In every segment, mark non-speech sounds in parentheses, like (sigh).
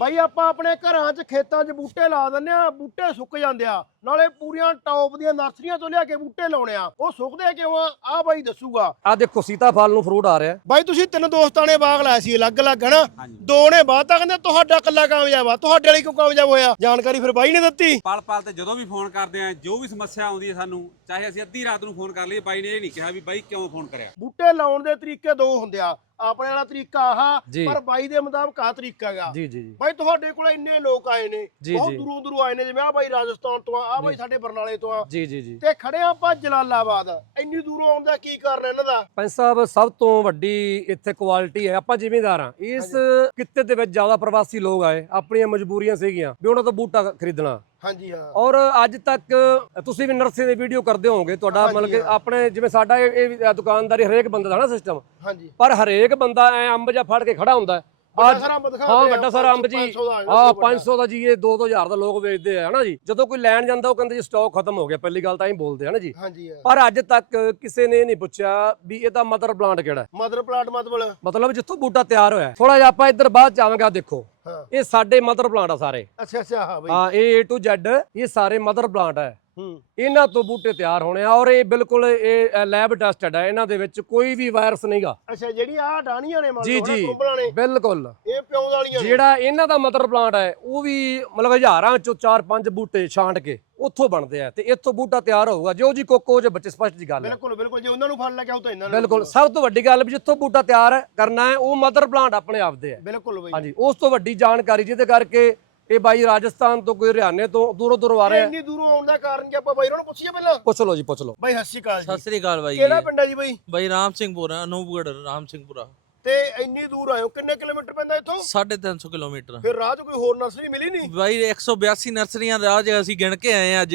ਬਾਈ ਆਪਾਂ ਆਪਣੇ ਘਰਾਂ 'ਚ ਖੇਤਾਂ 'ਚ ਬੂਟੇ ਲਾ ਦਿੰਦੇ ਆ ਬੂਟੇ ਸੁੱਕ ਜਾਂਦੇ ਆ। ਨਾਲੇ ਪੂਰੀਆਂ ਟੌਪ ਦੀਆਂ ਨਰਸਰੀਆਂ ਤੋਂ ਲਿਆ ਕੇ ਬੂਟੇ ਲਾਉਣੇ ਆ। ਉਹ ਸੁੱਕਦੇ ਕਿਉਂ? ਆ ਆ ਬਾਈ ਦੱਸੂਗਾ। ਆ ਦੇਖੋ ਸੀਤਾਫਲ ਨੂੰ ਫਰੂਟ ਆ ਰਿਹਾ। ਬਾਈ ਤੁਸੀਂ ਤਿੰਨ ਦੋਸਤਾਂ ਨੇ ਬਾਗ ਲਾਇਆ ਸੀ ਅਲੱਗ-ਅਲੱਗ ਹਨਾ? ਦੋ ਨੇ ਬਾਅਦ ਤਾਂ ਕਹਿੰਦੇ ਤੁਹਾਡਾ ਇਕੱਲਾ ਕਾਮਯਾਬ ਆ ਤੁਹਾਡੇ ਵਾਲੀ ਕਿਉਂ ਕਾਮਯਾਬ ਹੋਇਆ? ਜਾਣਕਾਰੀ ਫਿਰ ਬਾਈ ਨੇ ਦਿੱਤੀ। ਪਲ ਪਲ ਤੇ ਜਦੋਂ ਵੀ ਫੋਨ ਕਰਦੇ ਆ ਜੋ ਵੀ ਸਮੱਸਿਆ ਆਉਂਦੀ ਹੈ ਸਾਨੂੰ ਚਾਹੇ ਅਸੀਂ ਅੱਧੀ ਰਾਤ ਨੂੰ ਫੋਨ ਕਰ ਲਈਏ ਬਾਈ ਨੇ ਇਹ ਨਹੀਂ ਕਿਹਾ ਵੀ ਬਾਈ ਕਿਉਂ ਫੋਨ ਕਰਿਆ। ਬੂਟੇ ਲਾਉਣ ਦੇ ਤਰੀਕੇ ਦੋ ਹੁੰਦੇ ਆ। ਆਪਣੇ ਵਾਲਾ ਤਰੀਕਾ ਆਹ। ਪਰ ਬਾਈ ਦੇ ਮੁਤਾਬਕ ਆ ਤਰੀਕਾ ਹੈਗਾ। ਜੀ ਜੀ ਬਾਈ ਤੁਹਾਡੇ ਕੋਲ ਇੰਨੇ ਲੋਕ ਆਏ ਨੇ ਬਹੁਤ। ਦੂਰੋਂ ਦੂਰੋਂ ਆਏ ਨੇ ਜਿਵੇਂ ਆ ਬਾਈ ਰਾਜਸਥਾਨ ਤੋਂ ਆ ਬਾਈ ਸਾਡੇ ਬਰਨਾਲੇ ਤੋਂ ਆ। ਜੀ ਜੀ ਜੀ। ਤੇ ਖੜੇ ਆ ਆਪਾਂ ਜਲਾਲਾਬਾਦ। ਇੰਨੀ ਦੂਰੋਂ ਆਉਣ ਦਾ ਕੀ ਕਾਰਨ ਇਹਨਾਂ ਦਾ? ਪੰਜ ਸਾਹਿਬ ਸਭ ਤੋਂ ਵੱਡੀ ਇੱਥੇ ਕੁਆਲਿਟੀ ਹੈ ਆਪਾਂ ਜ਼ਿਮੀਂਦਾਰ ਹਾਂ ਇਸ ਕਿੱਤੇ ਦੇ ਵਿੱਚ ਜ਼ਿਆਦਾ ਪ੍ਰਵਾਸੀ ਲੋਕ ਆਏ ਆਪਣੀਆਂ ਮਜਬੂਰੀਆਂ ਸੀਗੀਆਂ ਵੀ ਉਹਨਾਂ ਤੋਂ ਬੂਟਾ ਖਰੀਦਣਾ। ਹਾਂਜੀ ਹਾਂ। ਔਰ ਅੱਜ ਤੱਕ ਤੁਸੀਂ ਵੀ ਨਰਸਰੀ ਦੀ ਵੀਡੀਓ ਕਰਦੇ ਹੋਵੋਗੇ ਤੁਹਾਡਾ ਮਤਲਬ ਕਿ। ਆਪਣੇ ਜਿਵੇਂ ਸਾਡਾ ਇਹ ਦੁਕਾਨਦਾਰੀ ਹਰੇਕ ਬੰਦੇ ਦਾ ਨਾ ਸਿਸਟਮ ਹਾਂਜੀ। ਪਰ ਹਰੇਕ ਬੰਦਾ ਐ ਅੰਬ ਜਾਂ ਫੜ ਕੇ ਖੜਾ ਹੁੰਦਾ। ਵੱਡਾ ਅੱਜ ਸਾਰਾ ਅੰਬ ਦਿਖਾ ਹਾਂ ਵੱਡਾ ਸਾਰਾ ਅੰਬ ਜੀ। 500 ਦਾ ਹੈਗਾ, ਹਾਂ ਬਹੁਤ ਵੱਡਾ। 500 ਦਾ ਜੀ ਇਹ 2-2000 ਦਾ ਲੋਕ ਵੇਚਦੇ ਆ ਹਨਾ ਜੀ। ਜਦੋਂ ਕੋਈ ਲੈਣ ਜਾਂਦਾ ਉਹ ਕਹਿੰਦੇ ਜੀ ਸਟਾਕ ਖਤਮ ਹੋ ਗਿਆ ਪਹਿਲੀ ਗੱਲ ਤਾਂ ਹੀ ਬੋਲਦੇ ਆ ਨਾ ਜੀ। ਪਰ ਅੱਜ ਤੱਕ ਕਿਸੇ ਨੇ ਨਹੀਂ ਪੁੱਛਿਆ ਵੀ ਇਹਦਾ ਮਦਰ ਪਲਾਂਟ ਕਿਹੜਾ ਹੈ। ਮਦਰ ਪਲਾਟ ਮਤਲਬ ਮਤਲਬ ਜਿੱਥੋਂ ਬੂਟਾ ਤਿਆਰ ਹੋਇਆ ਥੋੜਾ ਜਿਹਾ ਆਪਾਂ ਇੱਧਰ ਬਾਅਦ ਆਹ ਦੇਖੋ। ਇਹ ਸਾਡੇ ਮਦਰ ਪਲਾਂਟ ਆ ਸਾਰੇ। ਅੱਛਾ ਅੱਛਾ ਹਾਂ ਬਾਈ। ਹਾਂ ਇਹ A to Z ਇਹ ਸਾਰੇ ਮਦਰ ਪਲਾਂਟ ਹੂੰ ਇਹਨਾਂ ਤੋਂ ਬੂਟੇ ਤਿਆਰ ਹੋਣੇ ਆ ਔਰ ਇਹ ਬਿਲਕੁਲ ਇਹ ਲੈਬ ਟੈਸਟਡ ਹੈ ਇਹਨਾਂ ਦੇ ਵਿੱਚ ਕੋਈ ਵੀ ਵਾਇਰਸ ਨਹੀਂਗਾ ਅੱਛਾ ਜਿਹੜੀ ਆ ਡਾਣੀਆਂ ਨੇ ਜੀ ਜੀ ਬਿਲਕੁਲ। ਇਹ ਪਿਉਂ ਵਾਲੀਆਂ ਜਿਹੜਾ ਇਹਨਾਂ ਦਾ ਮਦਰ ਪਲਾਂਟ ਹੈ ਉਹ ਵੀ ਮਤਲਬ ਹਜ਼ਾਰਾਂ ਚੋਂ 4-5 ਬੂਟੇ ਛਾਂਟ ਕੇ ਉੱਥੋਂ ਬਣਦੇ ਆ ਤੇ ਇੱਥੋਂ ਬੂਟਾ ਤਿਆਰ ਹੋਊਗਾ। ਜੋ ਜੀ ਕੋਕੋ ਜੇ ਬੱਚੇ ਸਪਸ਼ਟ ਜੀ ਗੱਲ ਹੈ ਬਿਲਕੁਲ ਬਿਲਕੁਲ ਜੇ ਉਹਨਾਂ ਨੂੰ ਫੜ ਲੱਗਿਆ ਉਹ ਤਾਂ ਇਹਨਾਂ ਨੂੰ ਬਿਲਕੁਲ। ਸਭ ਤੋਂ ਵੱਡੀ ਗੱਲ ਵੀ ਜਿੱਥੋਂ ਬੂਟਾ ਤਿਆਰ ਕਰਨਾ ਹੈ ਉਹ ਮਦਰ ਪਲਾਂਟ ਆਪਣੇ ਆਪ ਦੇ ਹੈ ਬਿਲਕੁਲ ਬਾਈ। ਹਾਂਜੀ ਉਸ ਤੋਂ ਵੱਡੀ ਜਾਣਕਾਰੀ ਜਿਹਦੇ ਕਰਕੇ ਇਹ ਬਾਈ ਰਾਜਸਥਾਨ ਤੋਂ ਕੋਈ ਹਰਿਆਣੇ ਤੋਂ ਦੂਰੋਂ ਦੂਰੋਂ ਆ ਰਿਹਾ ਇੰਨੀ ਦੂਰੋਂ ਆਉਣ ਦਾ ਕਾਰਨ ਕੀ ਆਪਾਂ ਬਾਈ ਉਹਨਾਂ ਨੂੰ ਪੁੱਛੀਏ ਪਹਿਲਾਂ। ਪੁੱਛ ਲਓ ਜੀ ਪੁੱਛ ਲਓ। ਬਾਈ ਸਤਿ ਸ਼੍ਰੀ ਅਕਾਲ ਸਤਿ ਜੀ ਸ੍ਰੀ ਅਕਾਲ ਬਾਈ ਕਿਹੜਾ ਪਿੰਡ ਹੈ ਜੀ ਬਾਈ? ਬਾਈ ਰਾਮ ਸਿੰਘਪੁਰਾ ਅਨੂਪਗੜ ਰਾਮ ਸਿੰਘਪੁਰਾ ਤੇ ਇੰਨੀ ਦੂਰ ਆਇਓ ਕਿੰਨੇ ਕਿਲੋਮੀਟਰ ਪੈਂਦਾ ਇੱਥੋਂ? 350 ਕਿਲੋਮੀਟਰ। ਫਿਰ ਰਾਹ 'ਚ ਕੋਈ ਹੋਰ ਨਰਸਰੀ ਮਿਲੀ ਨਹੀਂ? ਬਾਈ 182 ਨਰਸਰੀਆਂ ਰਾਜ ਅਸੀਂ ਗਿਣ ਕੇ ਆਏ ਆ ਅੱਜ।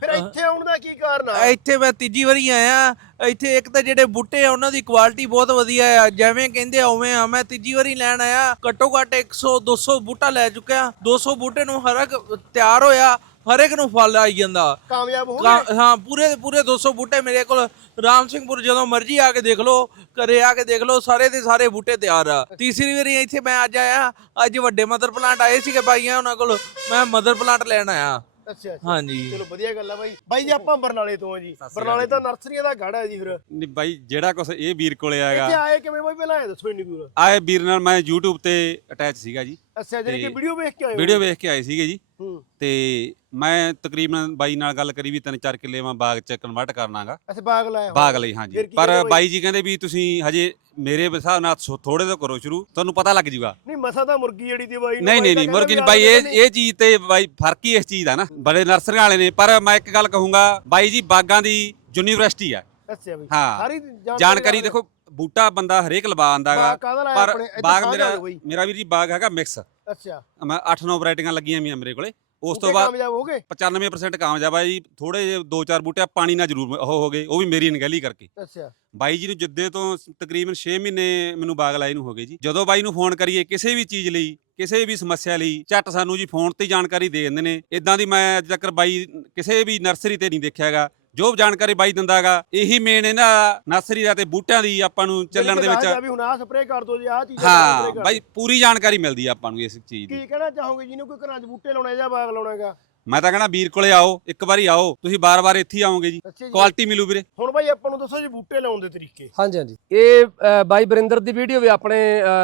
ਫਿਰ ਇੱਥੇ ਆਉਣ ਦਾ ਕੀ ਕਾਰਨ ਆ? ਇੱਥੇ ਮੈਂ ਤੀਜੀ ਵਾਰੀ ਆਇਆ। ਇੱਥੇ ਇੱਕ ਤਾਂ ਜਿਹੜੇ ਬੂਟੇ ਆ ਉਹਨਾਂ ਦੀ ਕੁਆਲਿਟੀ ਬਹੁਤ ਵਧੀਆ ਆ। ਜਿਵੇਂ ਕਹਿੰਦੇ ਉਵੇਂ ਆ। ਮੈਂ ਤੀਜੀ ਵਾਰੀ ਲੈਣ ਆਇਆ। ਘੱਟੋ ਘੱਟ 100 200 ਬੂਟਾ ਲੈ ਚੁੱਕਿਆ। 200 ਬੂਟੇ ਨੂੰ ਹਰ ਇੱਕ ਤਿਆਰ ਹੋਇਆ। ਹਰ ਇੱਕ ਨੂੰ ਫਲ ਆਈ ਜਾਂਦਾ। ਕਾਮਯਾਬ ਹੋ ਗਏ ਕਾ- ਹਾਂ ਪੂਰੇ ਦੇ ਪੂਰੇ 200 ਬੂਟੇ ਮੇਰੇ ਕੋਲ। ਰਾਮ ਸਿੰਘਪੁਰ ਜਦੋਂ ਮਰਜ਼ੀ ਆ ਕੇ ਦੇਖ ਲਓ ਘਰੇ ਆ ਕੇ ਦੇਖ ਲਓ ਸਾਰੇ ਦੇ ਸਾਰੇ ਬੂਟੇ ਤਿਆਰ ਆ। ਤੀਸਰੀ ਵਾਰੀ ਇੱਥੇ ਮੈਂ ਅੱਜ ਆਇਆ ਅੱਜ ਵੱਡੇ ਮਦਰ ਪਲਾਂਟ ਆਏ ਸੀਗੇ ਬਾਈਆਂ ਉਹਨਾਂ ਕੋਲ। ਮੈਂ ਮਦਰ ਪਲਾਂਟ ਲੈਣ ਆਇਆ। ਅੱਛਾ ਅੱਛਾ। ਹਾਂਜੀ। ਚਲੋ ਵਧੀਆ ਗੱਲ ਆ ਬਾਈ। ਬਾਈ ਜੀ ਆਪਾਂ ਬਰਨਾਲੇ ਤੋਂ ਆ ਜੀ। ਬਰਨਾਲੇ ਤਾਂ ਨਰਸਰੀਆਂ ਦਾ ਗੜ ਹੈ ਜੀ ਫਿਰ। ਨਹੀਂ ਬਾਈ ਜਿਹੜਾ ਕੁਛ ਇਹ ਵੀਰ ਕੋਲੇ ਇੱਥੇ ਆਏਗਾ ਆਏ ਕਿਵੇਂ ਬਾਈ? ਪਹਿਲਾਂ ਇਹ ਦੱਸੋ ਇੰਨੀ ਦੂਰ। ਆਏ ਵੀਰ ਨਾਲ ਮੈਂ YouTube ਤੇ ਅਟੈਚ ਸੀਗਾ ਜੀ। ਅੱਛਾ ਜਿਹੜੀ ਕਿ ਤੇ ਵੀਡੀਓ ਵੇਖ ਕੇ ਆਏ ਹੋ? ਵੀਡੀਓ ਵੇਖ ਕੇ ਆਏ ਸੀਗੇ ਜੀ ਹੂੰ ਤੇ ਮੈਂ ਤਕਰੀਬਨ ਬਾਈ ਨਾਲ ਗੱਲ ਕਰੀ ਵੀ ਤਿੰਨ ਚਾਰ ਕਿੱਲੇ ਮੈਂ ਬਾਗ ਚ ਕਨਵਰਟ ਕਰਨਾਗਾ ਅੱਛਾ ਬਾਗ ਲਾਇਆ। ਬਾਗ ਲਈ ਹਾਂਜੀ ਫਿਰ ਕੀ ਪਰ ਕਹਿੰਦੇ ਬਾਈ? ਬਾਈ ਜੀ ਕਹਿੰਦੇ ਵੀ ਤੁਸੀਂ ਹਜੇ ਮੇਰੇ ਹਿਸਾਬ ਨਾਲ ਥੋੜੇ ਤੋਂ ਕਰੋ ਸ਼ੁਰੂ ਤੁਹਾਨੂੰ ਪਤਾ ਲੱਗ ਜੂਗਾ ਨਹੀਂ ਮਸਾ ਤਾਂ ਮੁਰਗੀ ਜਿਹੜੀ ਦੀ ਬਾਈ ਨੂੰ ਨਹੀਂ ਬਾਈ ਨਹੀਂ ਤਾਂ ਨਹੀਂ ਮੁਰਗੀ ਨਹੀਂ ਬਾਈ ਇਹ ਇਹ ਚੀਜ਼ ਤੇ ਬਾਈ ਫ਼ਰਕ ਹੀ ਇਸ ਚੀਜ਼ ਦਾ ਨਾ ਬੜੇ ਨਰਸਰੀਆਂ ਵਾਲੇ ਨੇ ਪਰ ਮੈਂ ਇੱਕ ਗੱਲ ਕਹੂੰਗਾ ਬਾਈ ਜੀ ਬਾਗਾਂ ਦੀ ਯੂਨੀਵਰਸਿਟੀ ਆ ਅੱਛਾ ਬਈ ਹਾਂ। ਸਾਰੀ ਜਾਣਕਾਰੀ ਦੇਖੋ ਬੂਟਾ ਬੰਦਾ ਹਰੇਕ ਲਵਾ ਆਂਦਾਗਾ ਕਾਹਦਾ ਲਾਇਆ ਪਰ ਆਪਣੇ? ਇੱਧਰ ਬਾਗ ਸਾਂਝ ਮੇਰਾ ਬਈ। ਮੇਰਾ ਵੀਰ ਜੀ ਬਾਗ ਹੈਗਾ ਮਿਕਸ ਅੱਛਾ। ਮੈਂ 8-9 ਵੈਰਾਈਟੀਆਂ ਲੱਗੀਆਂ ਵੀਆਂ ਮੇਰੇ ਕੋਲੇ। ਉਸ ਤੋਂ ਬਾਅਦ ਕਾਮਯਾਬ ਹੋ ਗਏ? 95% ਕਾਮਯਾਬ ਆ ਜੀ। ਥੋੜੇ ਜਿਹੇ ਦੋ ਚਾਰ ਬੂਟੇ ਪਾਣੀ ਨਾਲ ਜ਼ਰੂਰ ਉਹ ਹੋ ਗਏ। ਉਹ ਵੀ ਮੇਰੀ ਅਣਗਹਿਲੀ ਕਰਕੇ। ਅੱਛਾ। ਬਾਈ ਜੀ ਨੂੰ ਜਿੱਦੇ ਤੋਂ ਤਕਰੀਬਨ 6 ਮਹੀਨੇ ਮੈਨੂੰ ਬਾਗ ਲਾਈ ਨੂੰ ਹੋ ਗਏ ਜੀ। ਜਦੋਂ ਬਾਈ ਨੂੰ ਫੋਨ ਕਰੀਏ ਕਿਸੇ ਵੀ ਚੀਜ਼ ਲਈ ਕਿਸੇ ਵੀ ਸਮੱਸਿਆ ਲਈ ਝੱਟ ਸਾਨੂੰ ਜੀ ਫੋਨ ਤੇ ਜਾਣਕਾਰੀ ਦੇ ਦਿੰਦੇ ਨੇ। ਇਦਾਂ ਦੀ ਮੈਂ ਅੱਜ ਤੱਕ ਬਾਈ ਕਿਸੇ ਵੀ ਨਰਸਰੀ ਤੇ ਨਹੀਂ ਦੇਖਿਆਗਾ ਜੋ ਜਾਣਕਾਰੀ ਬਾਈ ਦਿੰਦਾਗਾ ਇਹੀ ਮੇਨ ਇਹਨਾਂ ਨਰਸਰੀ ਦਾ ਤੇ ਬੂਟਿਆਂ ਦੀ ਆਪਾਂ ਨੂੰ ਚੱਲਣ ਦੇ ਵਿੱਚ ਵੀ ਹੁਣ ਆਹ ਸਪਰੇਅ ਕਰ ਦੋ ਜੀ ਆਹ ਚੀਜ਼ ਹਾਂ ਬਾਈ ਪੂਰੀ ਜਾਣਕਾਰੀ ਮਿਲਦੀ ਆ ਆਪਾਂ ਨੂੰ ਇਸ ਚੀਜ਼ ਦੀ। ਕੀ ਕਹਿਣਾ ਚਾਹੋਗੇ ਜਿਹਨੂੰ ਕੋਈ ਘਰਾਂ 'ਚ ਬੂਟੇ ਲਾਉਣੇ ਜਾਂ ਬਾਗ ਲਾਉਣਾ ਹੈਗਾ? ਮੈਂ ਤਾਂ ਕਹਣਾ ਵੀਰ ਕੋਲੇ ਆਓ ਇੱਕ ਵਾਰੀ ਆਓ ਤੁਸੀਂ ਬਾਰ-ਬਾਰ ਇੱਥੇ ਹੀ ਆਓਗੇ ਜੀ। ਕੁਆਲਿਟੀ ਮਿਲੂ ਵੀਰੇ। ਹੁਣ ਬਾਈ ਆਪਾਂ ਨੂੰ ਦੱਸੋ ਜੀ ਬੂਟੇ ਲਾਉਣ ਦੇ ਤਰੀਕੇ। ਹਾਂਜੀ ਹਾਂਜੀ। ਇਹ ਬਾਈ ਬਰਿੰਦਰ ਦੀ ਵੀਡੀਓ ਵੀ ਆਪਣੇ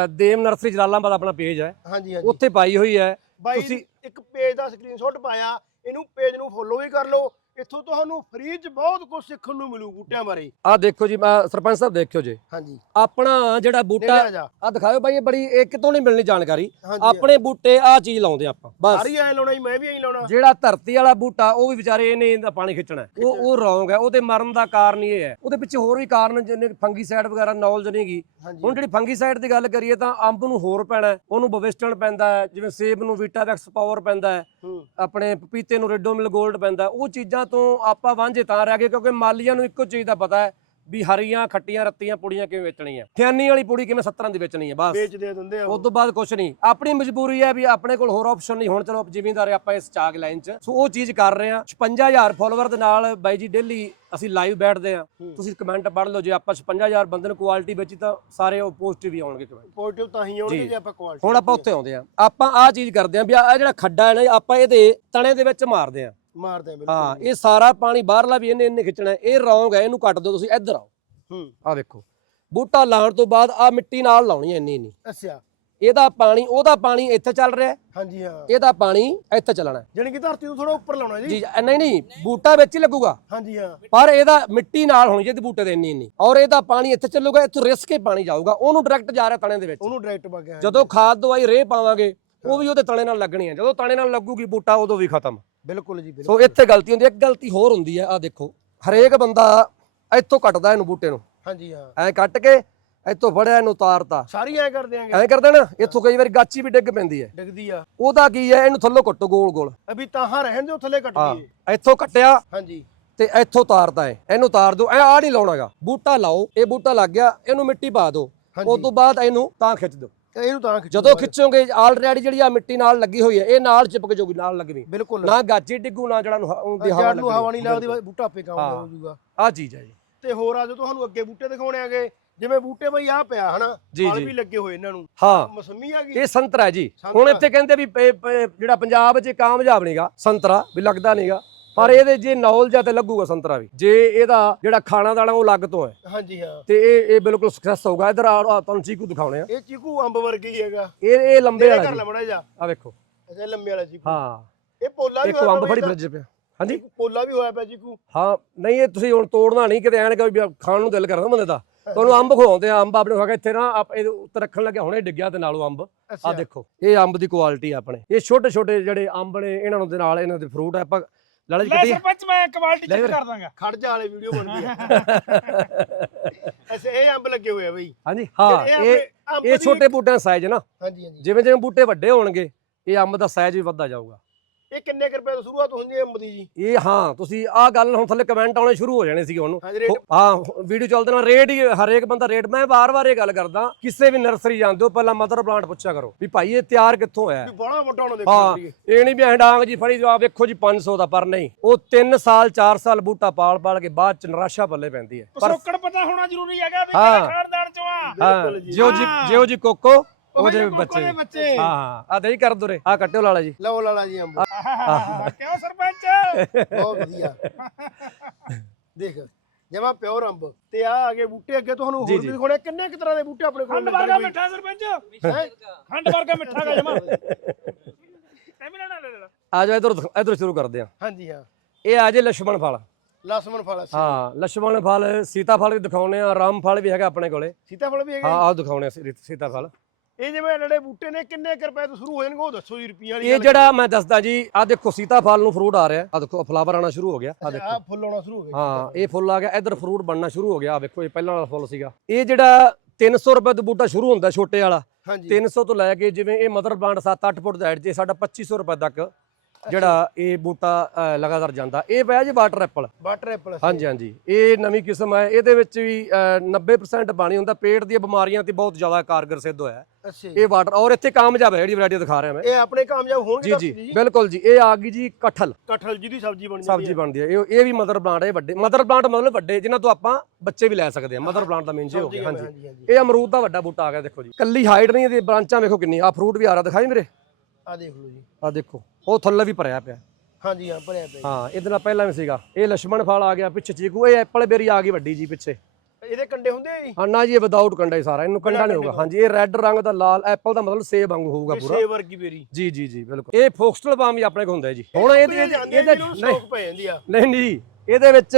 ਦੇਮ ਨਰਸਰੀ ਜਲਾਲਾਬਾਦ ਆਪਣਾ ਪੇਜ ਹੈ। ਹਾਂਜੀ ਹਾਂਜੀ। ਉੱਥੇ ਪਾਈ ਹੋਈ ਹੈ। ਬਾਈ ਤੁਸੀਂ- ਇੱਕ ਪੇਜ ਦਾ ਸਕਰੀਨਸ਼ਾਟ ਪਾਇਆ ਇਹਨੂੰ ਪੇਜ ਨੂੰ ਫੋਲੋ ਵੀ ਕਰ ਲਓ ਇੱਥੋਂ ਤੁਹਾਨੂੰ ਫ੍ਰੀ 'ਚ ਬਹੁਤ ਕੁਝ ਸਿੱਖਣ ਨੂੰ ਮਿਲੂ ਬੂਟਿਆਂ ਬਾਰੇ। ਆਹ ਦੇਖੋ ਜੀ ਮੈਂ ਸਰਪੰਚ ਸਾਹਿਬ ਦੇਖਿਓ ਜੀ। ਹਾਂਜੀ। ਆਪਣਾ ਜਿਹੜਾ ਨੇੜੇ ਬੂਟਾ ਆ ਜਾ। ਆ ਦਿਖਾਓ ਬਾਈ ਇਹ ਬੜੀ ਇਹ ਕਿਤੋਂ ਨਹੀਂ ਮਿਲਣੀ ਜਾਣਕਾਰੀ? ਹਾਂਜੀ। ਆਪਣੇ ਬੂਟੇ ਆ ਚੀਜ਼ ਲਾਉਂਦੇ ਆਪਾਂ ਬਸ। ਸਾਰੀ ਐ ਲਾਉਣਾ ਜੀ ਮੈਂ ਵੀ ਐਂ ਲਾਉਣਾ। ਜਿਹੜਾ ਧਰਤੀ ਵਾਲਾ ਬੂਟਾ ਉਹ ਵੀ ਵਿਚਾਰੇ ਇਹਨੇ ਇਹਦਾ ਪਾਣੀ ਖਿੱਚਣਾ ਹੈ। ਉਹ ਉਹ ਰੌਂਗ ਹੈ ਉਹਦੇ ਮਰਨ ਦਾ ਕਾਰਨ ਇਹ ਹੈ। ਉਹਦੇ ਪਿੱਛੇ ਹੋਰ ਵੀ ਕਾਰਨ ਜਿਵੇਂ ਫੰਗੀਸਾਈਡ ਵਗੈਰਾ ਨੌਲੇਜ ਨਹੀਂ ਗੀ। ਹਾਂਜੀ। ਹੁਣ ਜਿਹੜੀ ਫੰਗੀਸਾਈਡ ਦੀ ਗੱਲ ਕਰੀਏ ਤਾਂ ਅੰਬ ਨੂੰ ਹੋਰ ਪੈਣਾ ਹੈ, ਉਹਨੂੰ ਬਵਿਸਟਨ ਪੈਂਦਾ ਹੈ ਜਿਵੇਂ ਸੇਬ ਨੂੰ ਵੀਟਾਵੈਕਸ ਪਾਵਰ ਪੈਂਦਾ ਹੈ ਹੂੰ। ਆਪਣੇ ਪਪੀਤੇ ਨੂੰ ਰੈਡੋਮਿਲ 골ਡ ਪੈਂਦਾ ਹੈ। ਉਹ ਚੀਜ਼ਾਂ ਤੋਂ ਆਪਾਂ ਵਾਂਝੇ ਤਾਂ ਰਹਿ ਗਏ ਕਿਉਂਕਿ ਮਾਲੀਆਂ ਨੂੰ ਇੱਕੋ ਚੀਜ਼ ਦਾ ਪਤਾ ਹੈ ਵੀ ਹਰੀਆਂ ਖੱਟੀਆਂ ਰੱਤੀਆਂ ਪੁੜੀਆਂ ਕਿਵੇਂ ਵੇਚਣੀਆਂ। ਖਿਆਨੀ ਵਾਲੀ ਪੁੜੀ ਕਿਵੇਂ 70 ਦੀ ਵੇਚਣੀ ਹੈ ਬਸ। ਵੇਚ ਦੇ ਦਿੰਦੇ ਆ। ਉਸ ਤੋਂ ਬਾਅਦ ਕੁਝ ਨਹੀਂ। ਆਪਣੀ ਮਜਬੂਰੀ ਹੈ ਵੀ ਆਪਣੇ ਕੋਲ ਹੋਰ ਆਪਸ਼ਨ ਨਹੀਂ। ਹੁਣ ਚਲੋ ਜ਼ਿਮੀਂਦਾਰ ਆਪਾਂ ਇਸ ਚਾਗ ਲਾਈਨ 'ਚ। ਸੋ ਉਹ ਚੀਜ਼ ਕਰ ਰਹੇ ਆ 55000 ਫਾਲੋਅਰ ਦੇ ਨਾਲ ਬਾਈ ਜੀ ਡੇਲੀ ਅਸੀਂ ਲਾਈਵ ਬੈਠਦੇ ਆ। ਤੁਸੀਂ ਕਮੈਂਟ ਪੜ੍ਹ ਲਓ। ਜੇ ਆਪਾਂ 55000 ਬੰਦੇ ਨੂੰ ਕੁਆਲਿਟੀ ਵੇਚੀ ਤਾਂ ਸਾਰੇ ਉਹ ਪੋਜ਼ਿਟਿਵ ਹੀ ਆਉਣਗੇ ਕਮੈਂਟ ਪੋਜ਼ਿਟਿਵ ਤਾਂ ਹੀ ਆਉਣਗੇ ਜੀ। ਜੇ ਆਪਾਂ ਕੁਆਲਿਟੀ ਹੁਣ ਆਪਾਂ ਉੱਥੇ ਆਉਂਦੇ ਆ ਆਪਾਂ ਆਹ ਚੀਜ਼ ਕਰਦੇ ਆ ਵੀ ਆਹ ਜਿਹੜਾ ਖੱਡਾ ਹੈ ਨਾ ਆਪਾਂ ਇਹਦੇ ਤਣੇ ਦੇ ਵਿੱਚ ਮਾਰਦੇ ਆ ਮਾਰਦੇ ਆ ਹਾਂ ਬਿਲਕੁਲ ਇਹ ਸਾਰਾ ਪਾਣੀ ਬਾਹਰਲਾ ਵੀ ਇਹਨੇ ਇਹਨੇ ਖਿੱਚਣਾ ਹੈ। ਇਹ ਰੌਂਗ ਹੈ ਇਹਨੂੰ ਕੱਟ ਦਿਓ ਤੁਸੀਂ ਇੱਧਰ ਆਓ। ਹੂੰ। ਆਹ ਦੇਖੋ ਬੂਟਾ ਲਾਉਣ ਤੋਂ ਬਾਅਦ ਆ ਮਿੱਟੀ ਨਾਲ ਲਾਉਣੀ ਹੈ ਇੰਨੀ ਇੰਨੀ। ਅੱਛਾ। ਇਹਦਾ ਪਾਣੀ ਉਹਦਾ ਪਾਣੀ ਇੱਥੇ ਚੱਲ ਰਿਹਾ ਹੈ, ਹਾਂਜੀ ਹਾਂ। ਇਹਦਾ ਪਾਣੀ ਇੱਥੇ ਚੱਲਣਾ ਹੈ। ਜਾਣੀ ਕਿ ਧਰਤੀ ਤੋਂ ਥੋੜਾ ਉੱਪਰ ਲਾਉਣਾ ਜੀ। ਜੀ ਨਹੀਂ ਨਹੀਂ ਬੂਟਾ ਵਿੱਚ ਹੀ ਲੱਗੂਗਾ। ਹਾਂਜੀ ਹਾਂ। ਪਰ ਇਹਦਾ ਮਿੱਟੀ ਨਾਲ ਹੋਣੀ ਚਾਹੀਦੀ ਬੂਟੇ ਦੇ ਇੰਨੀ ਇੰਨੀ। ਔਰ ਇਹਦਾ ਪਾਣੀ ਇੱਥੇ ਚੱਲੂਗਾ ਇੱਥੋਂ ਰਿਸਕ ਕੇ ਪਾਣੀ ਜਾਊਗਾ। ਉਹਨੂੰ ਡਾਇਰੈਕਟ ਜਾ ਰਿਹਾ ਤਣੇ ਦੇ ਵਿੱਚ। ਉਹਨੂੰ ਡਾਇਰੈਕਟ ਪਾ ਕੇ ਜਦੋਂ ਖਾਦ ਦਵਾਈ ਰੇਹ ਪਾਵਾਂਗੇ ਉਹ ਵੀ ਉਹਦੇ ਤਣੇ ਨਾਲ ਲੱਗਣੀ ਹੈ। ਜਦੋਂ ਤਣੇ ਨਾਲ ਲੱਗੂਗੀ ਬੂਟਾ ਉਦੋਂ ਵੀ ਖਤਮ। ਬਿਲਕੁਲ ਜੀ ਸੋ ਇੱਥੇ ਗਲਤੀ ਹੁੰਦੀ ਹੈ ਇੱਕ ਗਲਤੀ ਹੋਰ ਹੁੰਦੀ ਹੈ ਆ ਦੇਖੋ ਹਰੇਕ ਬੰਦਾ ਇੱਥੋਂ ਕੱਟਦਾ ਇਹਨੂੰ ਬੂਟੇ ਨੂੰ। ਹਾਂਜੀ ਹਾਂ। ਐ ਕੱਟ ਕੇ ਇੱਥੋਂ ਫੜਿਆ ਇਹਨੂੰ ਉਤਾਰਤਾ। ਸਾਰੀ ਐ ਕਰ ਦਿਆਂਗੇ। ਐ ਕਰਦੇ ਨਾ ਇੱਥੋਂ ਕਈ ਵਾਰੀ ਗਾਚੀ ਵੀ ਡਿੱਗ ਪੈਂਦੀ ਹੈ। ਡਿੱਗਦੀ ਆ। ਉਹਦਾ ਕੀ ਹੈ ਇਹਨੂੰ ਥੱਲੋਂ ਕੱਟੋ ਗੋਲ ਗੋਲ। ਅਭੀ ਤਾਹਾਂ ਰਹਿਣ ਦਿਓ ਥੱਲੇ ਕੱਟ ਦਈਏ। ਇੱਥੋਂ ਕੱਟਿਆ ਹਾਂਜੀ। ਤੇ ਇੱਥੋਂ ਤਾਰਦਾ ਹੈ ਇਹਨੂੰ ਤਾਰ ਦਿਓ ਐ ਆ ਨਹੀਂ ਲਾਉਣਾਗਾ ਬੂਟਾ ਲਾਓ ਇਹ ਬੂਟਾ ਲੱਗ ਗਿਆ ਇਹਨੂੰ ਮਿੱਟੀ ਪਾ ਦਿਓ। ਉਸ ਤੋਂ ਬਾਅਦ ਇਹਨੂੰ ਤਾਂ ਖਿੱਚ ਦਿਓ। ਇਹਨੂੰ ਤਾਂ ਜਦੋਂ ਖਿੱਚੋਗੇ ਆਲਰੇਡੀ ਜਿਹੜੀ ਆ ਮਿੱਟੀ ਨਾਲ ਲੱਗੀ ਹੋਈ ਹੈ ਇਹ ਨਾਲ ਚਿਪਕ ਜਾਊਗੀ ਨਾਲ ਬਿਲਕੁਲ। ਨਾ ਗਾਚੀ ਡਿੱਗੂ ਨਾ ਜਿਹੜਾ ਨੂੰ ਉਹਦੀ ਹਵਾ ਨਹੀਂ। ਲੱਗਦੀ ਬੂਟਾ ਆਪੇ ਕੰਮ ਹਾਂ। ਜਾਊਗਾ। ਆਹ ਚੀਜ਼ ਹੈ ਜੀ। ਤੇ ਹੋਰ ਆ ਜੋ ਤੁਹਾਨੂੰ ਅੱਗੇ ਬੂਟੇ ਦਿਖਾਉਣੇ ਆਗੇ। ਜਿਵੇਂ ਬੂਟੇ ਬਈ ਆ ਪਿਆ ਹਨਾ? ਫਲ। ਵੀ ਲੱਗੇ ਹੋਏ ਇਹਨਾਂ ਨੂੰ। ਹਾਂ। ਮਸੰਮੀ ਆ ਗਈ। ਇਹ ਸੰਤਰਾ ਜੀ। ਹੁਣ। ਇੱਥੇ ਕਹਿੰਦੇ ਵੀ ਜਿਹੜਾ ਪੰਜਾਬ 'ਚ ਕਾਮਯਾਬ ਨਹੀਂਗਾ ਸੰਤਰਾ ਵੀ ਲੱਗਦਾ ਨਹੀਂਗਾ ਪਰ ਇਹਦੇ ਜੇ ਨੌਲੇਜ ਆ ਤੇ ਲੱਗੂਗਾ ਸੰਤਰਾ ਵੀ। ਜੇ ਇਹਦਾ ਜਿਹੜਾ ਖਾਣਾ ਦਾਣਾ ਉਹ ਲੱਗ ਤੋਂ ਹੈ। ਹਾਂਜੀ ਹਾਂ। ਤੇ ਇਹ ਇਹ ਬਿਲਕੁਲ ਸਕਸੈਸ ਹੋਊਗਾ। ਇਧਰ ਆ ਤੁਹਾਨੂੰ ਚੀਕੂ ਦਿਖਾਉਣੇ ਆ। ਇਹ ਚੀਕੂ ਅੰਬ ਵਰਗੀ ਹੀ ਹੈਗਾ। ਇਹ ਇਹ ਲੰਬੇ ਵਾਲਾ ਜੀ। ਲਮੜਾ ਜਾ ਆ ਵੇਖੋ। ਅੱਛਾ ਲੰਮੇ ਵਾਲਾ ਚੀਕੂ। ਹਾਂ। ਇਹ ਪੋਲਾ ਵੀ ਇੱਕ ਅੰਬ ਫੜੀ ਫ੍ਰਿਜ ਪਿਆ। ਹਾਂਜੀ? ਪੋਲਾ ਵੀ ਹੋਇਆ ਪਿਆ ਚੀਕੂ। ਹਾਂ ਨਹੀਂ ਇਹ ਤੁਸੀਂ ਹੁਣ ਤੋੜਨਾ ਨਹੀਂ ਕਿਤੇ ਐਨ ਕਿ ਖਾਣ ਨੂੰ ਦਿਲ ਕਰਦਾ ਬੰਦੇ ਦਾ। ਤੁਹਾਨੂੰ ਅੰਬ ਖਵਾਉਂਦੇ ਆ ਅੰਬ ਆਪਣੇ ਹੋਗਾ ਇੱਥੇ ਨਾ ਆਪ ਇਹਦੇ ਉੱਤੇ ਰੱਖਣ ਲੱਗਿਆ ਹੁਣੇ ਡਿੱਗਿਆ ਤੇ ਨਾਲੋਂ ਅੰਬ। ਆ ਦੇਖੋ ਇਹ ਅੰਬ ਦੀ ਕੁਆਲਿਟੀ ਆ ਆਪਣੇ। ਇਹ ਛੋਟੇ ਛੋਟੇ ਜਿਹੜੇ ਅੰਬ ਨੇ ਇਹਨਾਂ ਨੂੰ ਦੇ ਨਾਲ ਇਹਨਾਂ ਦੇ ਫਰੂਟ ਆ। ਆਪਾਂ ਲਾਲਾ ਜੀ ਲੈ ਸਰਪੰਚ ਮੈਂ ਕੁਆਲਿਟੀ ਲੈ ਚੈੱਕ ਵੀਰ। ਕਰ ਦਾਂਗਾ। ਖੜਜਾ ਵਾਲੇ ਵੀਡੀਓ ਬਣਦੀ ਆ (laughs) ਅੱਛਾ ਇਹ ਅੰਬ ਲੱਗੇ ਹੋਏ ਆ ਬਈ। ਹਾਂਜੀ ਹਾਂ ਇਹ ਇਹ ਛੋਟੇ ਬੂਟਿਆਂ ਦਾ ਸਾਈਜ਼ ਨਾ। ਹਾਂਜੀ ਹਾਂਜੀ। ਜਿਵੇਂ ਜਿਵੇਂ ਬੂਟੇ ਵੱਡੇ ਹੋਣਗੇ ਇਹ ਅੰਬ ਦਾ ਸਾਈਜ਼ ਵੀ ਵੱਧਦਾ ਜਾਊਗਾ। ਇਹ ਕਿੰਨੇ ਕੁ ਰੁਪਏ ਤੋਂ ਸ਼ੁਰੂਆਤ ਹੁੰਦੀ ਹੈ ਅੰਬ ਦੀ ਜੀ? ਇਹ ਹਾਂ ਤੁਸੀਂ ਆਹ ਗੱਲ ਹੁਣ ਥੱਲੇ ਕਮੈਂਟ ਆਉਣੇ ਸ਼ੁਰੂ ਹੋ ਜਾਣੇ ਸੀਗੇ ਉਹਨੂੰ। ਹਾਂਜੀ ਹੋ- ਵੀਡੀਓ ਚੱਲਦੇ ਨਾਲ ਰੇਟ ਹੀ ਹਰੇਕ ਬੰਦਾ ਰੇਟ ਮੈਂ ਵਾਰ-ਵਾਰ ਇਹ ਗੱਲ ਕਰਦਾ ਕਿਸੇ ਵੀ ਨਰਸਰੀ ਜਾਂਦੇ ਹੋ ਪਹਿਲਾਂ ਮਦਰ ਪਲਾਂਟ ਪੁੱਛਿਆ ਕਰੋ ਵੀ ਭਾਈ ਇਹ ਤਿਆਰ ਕਿੱਥੋਂ ਹੋਇਆ ਵੀ ਹੈ ਬੜਾ ਵੱਡਾ ਹੋਣਾ ਦੇਖੋ ਹਾਂ ਜੀ ਇਹ ਨਹੀਂ ਵੀ ਐਂ ਡਾਂਗ ਜੀ ਫੜੀ ਜਵਾਬ ਵੇਖੋ ਜੀ 500 ਦਾ ਪਰ ਨਹੀਂ। ਉਹ 3 ਸਾਲ 4 ਸਾਲ ਬੂਟਾ ਪਾਲ ਪਾਲ ਕੇ ਬਾਅਦ ਚ ਨਿਰਾਸ਼ਾ ਪੱਲੇ ਪੈਂਦੀ ਹੈ। ਪਰ ਪਸੋਕੜ ਪਤਾ ਹੋਣਾ ਜ਼ਰੂਰੀ ਹੈਗਾ ਵੀ ਹਾਂ। ਕਿਹੜਾ ਖਾਨਦਾਨ ਚੋਂ ਆ। ਹਾਂ ਬਿਲਕੁਲ ਜੀ। ਜਿਉ ਜੀ। ਜਿਉ ਜੀ ਕੋਕੋ ਉਹਦੇ ਬੱਚੇ। ਬੱਚੇ। ਹਾਂ ਹਾਂ। ਆ ਦਹੀਂ ਕਰ ਦੁਰੇ ਆ ਕੱਟਿਓ ਲਾਲਾ ਜੀ। ਲਓ ਲਾਲਾ ਜੀ ਅੰਬ। ਕਿਉਂ ਸਰਪੰਚ? ਬਹੁਤ ਵਧੀਆ। ਦੇਖ ਜਮਾ ਪਿਓਰ ਅੰਬ। ਤੇ ਆ ਆਗੇ ਬੂਟੇ ਅੱਗੇ ਤੁਹਾਨੂੰ ਹੋਰ ਵੀ ਦਿਖਾਉਣੇ ਕਿੰਨੇ ਕਿ ਤਰ੍ਹਾਂ ਦੇ ਬੂਟੇ ਆਪਣੇ ਕੋਲ ਖੰਡ ਵਰਗਾ ਮਿੱਠਾ ਸਰਪੰਚ? ਖੰਡ ਵਰਗਾ ਮਿੱਠਾ ਹੈਗਾ ਜਮਾ। ਆ ਜਾ ਇਧਰ ਇਧਰ ਸ਼ੁਰੂ ਕਰਦੇ ਆ ਹਾਂਜੀ ਹਾਂ। ਇਹ ਆ ਜੇ ਲక్ష్మణ ਫਲ। ਲక్ష్మణ ਫਲ ਹਾਂ ਲక్ష్మణ ਫਲ ਸੀਤਾ ਫਲ ਵੀ ਦਿਖਾਉਣੇ ਆ ਰਾਮ ਫਲ ਵੀ ਹੈਗਾ ਆਪਣੇ ਕੋਲੇ। ਸੀਤਾ ਫਲ ਵੀ ਹੈਗਾ ਹਾਂ ਆ ਦਿਖਾਉਣੇ ਸੀਤਾ ਫਲ ਇਹ ਜਿਵੇਂ ਜਿਹੜੇ ਬੂਟੇ ਨੇ ਕਿੰਨੇ ਕੁ ਰੁਪਏ ਤੋਂ ਸ਼ੁਰੂ ਹੋ ਜਾਣਗੇ ਉਹ ਦੱਸੋ ਜੀ ਰੁਪਈਆਂ ਵਾਲੀ ਇਹ ਜਿਹੜਾ ਮੈਂ ਦੱਸਦਾ ਜੀ ਆ ਦੇਖੋ ਸੀਤਾ ਫਲ ਨੂੰ ਫਰੂਟ ਆ ਰਿਹਾ। ਆ ਦੇਖੋ ਫਲਾਵਰ ਆਣਾ ਸ਼ੁਰੂ ਹੋ ਗਿਆ ਆ ਆ ਦੇਖੋ। ਫੁੱਲ ਆਉਣਾ ਸ਼ੁਰੂ ਹੋ ਗਏ ਹਾਂ ਇਹ ਫੁੱਲ ਆ ਗਿਆ ਇਧਰ ਫਰੂਟ ਬਣਨਾ ਸ਼ੁਰੂ ਹੋ ਗਿਆ ਆ ਵੇਖੋ ਇਹ ਪਹਿਲਾਂ ਵਾਲਾ ਫੁੱਲ ਸੀਗਾ। ਇਹ ਜਿਹੜਾ 300 ਰੁਪਏ ਤੋਂ ਬੂਟਾ ਸ਼ੁਰੂ ਹੁੰਦਾ ਛੋਟੇ ਵਾਲਾ। ਹਾਂਜੀ। 300 ਤੋਂ ਲੈ ਕੇ ਜਿਵੇਂ ਇਹ ਮਦਰ ਪਲਾਂਟ 7-8 ਫੁੱਟ ਦਾ ਹਾਈਟ ਜੇ ਸਾਡਾ 2500 ਰੁਪਏ ਤੱਕ ਜਿਹੜਾ ਇਹ ਬੂਟਾ ਅ, ਲਗਾਤਾਰ ਜਾਂਦਾ। ਇਹ ਪਿਆ ਜੀ ਵਾਟਰ ਐਪਲ। ਵਾਟਰ ਐਪਲ ਹਾਂਜੀ ਹਾਂਜੀ। ਇਹ ਨਵੀਂ ਕਿਸਮ ਹੈ। ਇਹਦੇ ਵਿੱਚ ਵੀ ਅ, 90% ਪਾਣੀ ਹੁੰਦਾ। ਪੇਟ ਦੀਆਂ ਬਿਮਾਰੀਆਂ ਤੇ ਬਹੁਤ ਜ਼ਿਆਦਾ ਕਾਰਗਰ ਸਿੱਧ ਹੋਇਆ ਹੈ। ਅੱਛਾ ਇਹ ਵਾਟਰ ਔਰ ਇੱਥੇ ਕਾਮਯਾਬ ਹੈ ਜਿਹੜੀ ਵੈਰਾਈਟੀ ਦਿਖਾ ਰਿਹਾ ਮੈਂ। ਇਹ ਆਪਣੇ ਕਾਮਯਾਬ ਹੋਣਗੇ ਜੀ ਤਾਂ ਜੀ। ਬਿਲਕੁਲ ਜੀ। ਇਹ ਆ ਗਈ ਜੀ ਕਠਲ। ਕਟਹਲ ਜੀ ਦੀ ਸਬਜ਼ੀ ਬਣ ਜਾਂਦੀ ਸਬਜ਼ੀ ਬਣਦੀ ਹੈ। ਇਹ ਇਹ ਵੀ ਮਦਰ ਪਲਾਂਟ ਹੈ ਵੱਡੇ। ਮਦਰ ਪਲਾਂਟ ਮਤਲਬ ਵੱਡੇ ਜਿਨ੍ਹਾਂ ਤੋਂ ਆਪਾਂ ਬੱਚੇ ਵੀ ਲੈ ਸਕਦੇ ਹਾਂ। ਮਦਰ ਪਲਾਂਟ ਦਾ ਮੇਨ ਜੇ ਹੋ ਗਿਆ। ਹਾਂਜੀ। ਹਾਂਜੀ ਹਾਂਜੀ। ਇਹ ਅਮਰੂਦ ਦਾ ਵੱਡਾ ਬੂਟਾ ਆ ਗਿਆ ਦੇਖੋ ਜੀ। ਕੱਲੀ ਹਾਈਟ ਨਹੀਂ ਇਹਦੀ ਬ੍ਰਾਂਚਾਂ ਵੇਖੋ ਕਿੰਨੀ। ਆ ਫਰੂਟ ਵੀ ਆ ਰਿਹਾ ਦਿਖਾਈ ਮੇਰੇ ਆ ਦੇਖ ਲਓ ਜੀ। ਆ ਦੇਖੋ। ਉਹ ਥੱਲੇ ਵੀ ਭਰਿਆ ਪਿਆ। ਹਾਂਜੀ ਹਾਂ ਭਰਿਆ ਪਿਆ ਹਾਂ ਇਹਦੇ ਨਾਲ ਪਹਿਲਾਂ ਵੀ ਸੀਗਾ। ਇਹ ਲక్ష్మణ ਫਲ ਆ ਗਿਆ ਪਿੱਛੇ ਚੀਕੂ ਇਹ ਐਪਲ ਬੇਰੀ ਆ ਗਈ ਵੱਡੀ ਜੀ ਪਿੱਛੇ। ਇਹਦੇ ਕੰਡੇ ਹੁੰਦੇ ਆ ਜੀ? ਹਾਂ ਨਾ ਜੀ ਇਹ ਵਿਦਆਊਟ ਕੰਡਾ ਹੀ ਸਾਰਾ ਇਹਨੂੰ ਕੰਡਾ ਨਹੀਂ ਹੋਊਗਾ। ਹਾਂਜੀ ਇਹ ਰੈੱਡ ਰੰਗ ਦਾ ਲਾਲ ਐਪਲ ਦਾ ਮਤਲਬ ਸੇਬ ਵਾਂਗੂ ਹੋਊਗਾ ਪੂਰਾ। ਸੇਬ ਵਰਗੀ ਬੇਰੀ। ਜੀ ਜੀ ਜੀ ਬਿਲਕੁਲ। ਇਹ ਫੋਕਸਟਲ ਬਾਮ ਹੀ ਆਪਣੇ ਕੋਲ ਹੁੰਦਾ ਜੀ। ਹੁਣ ਇਹਦੇ ਇਹਦੇ ਨਹੀਂ। ਨਹੀਂ ਜੀ ਇਹਦੇ ਵਿੱਚ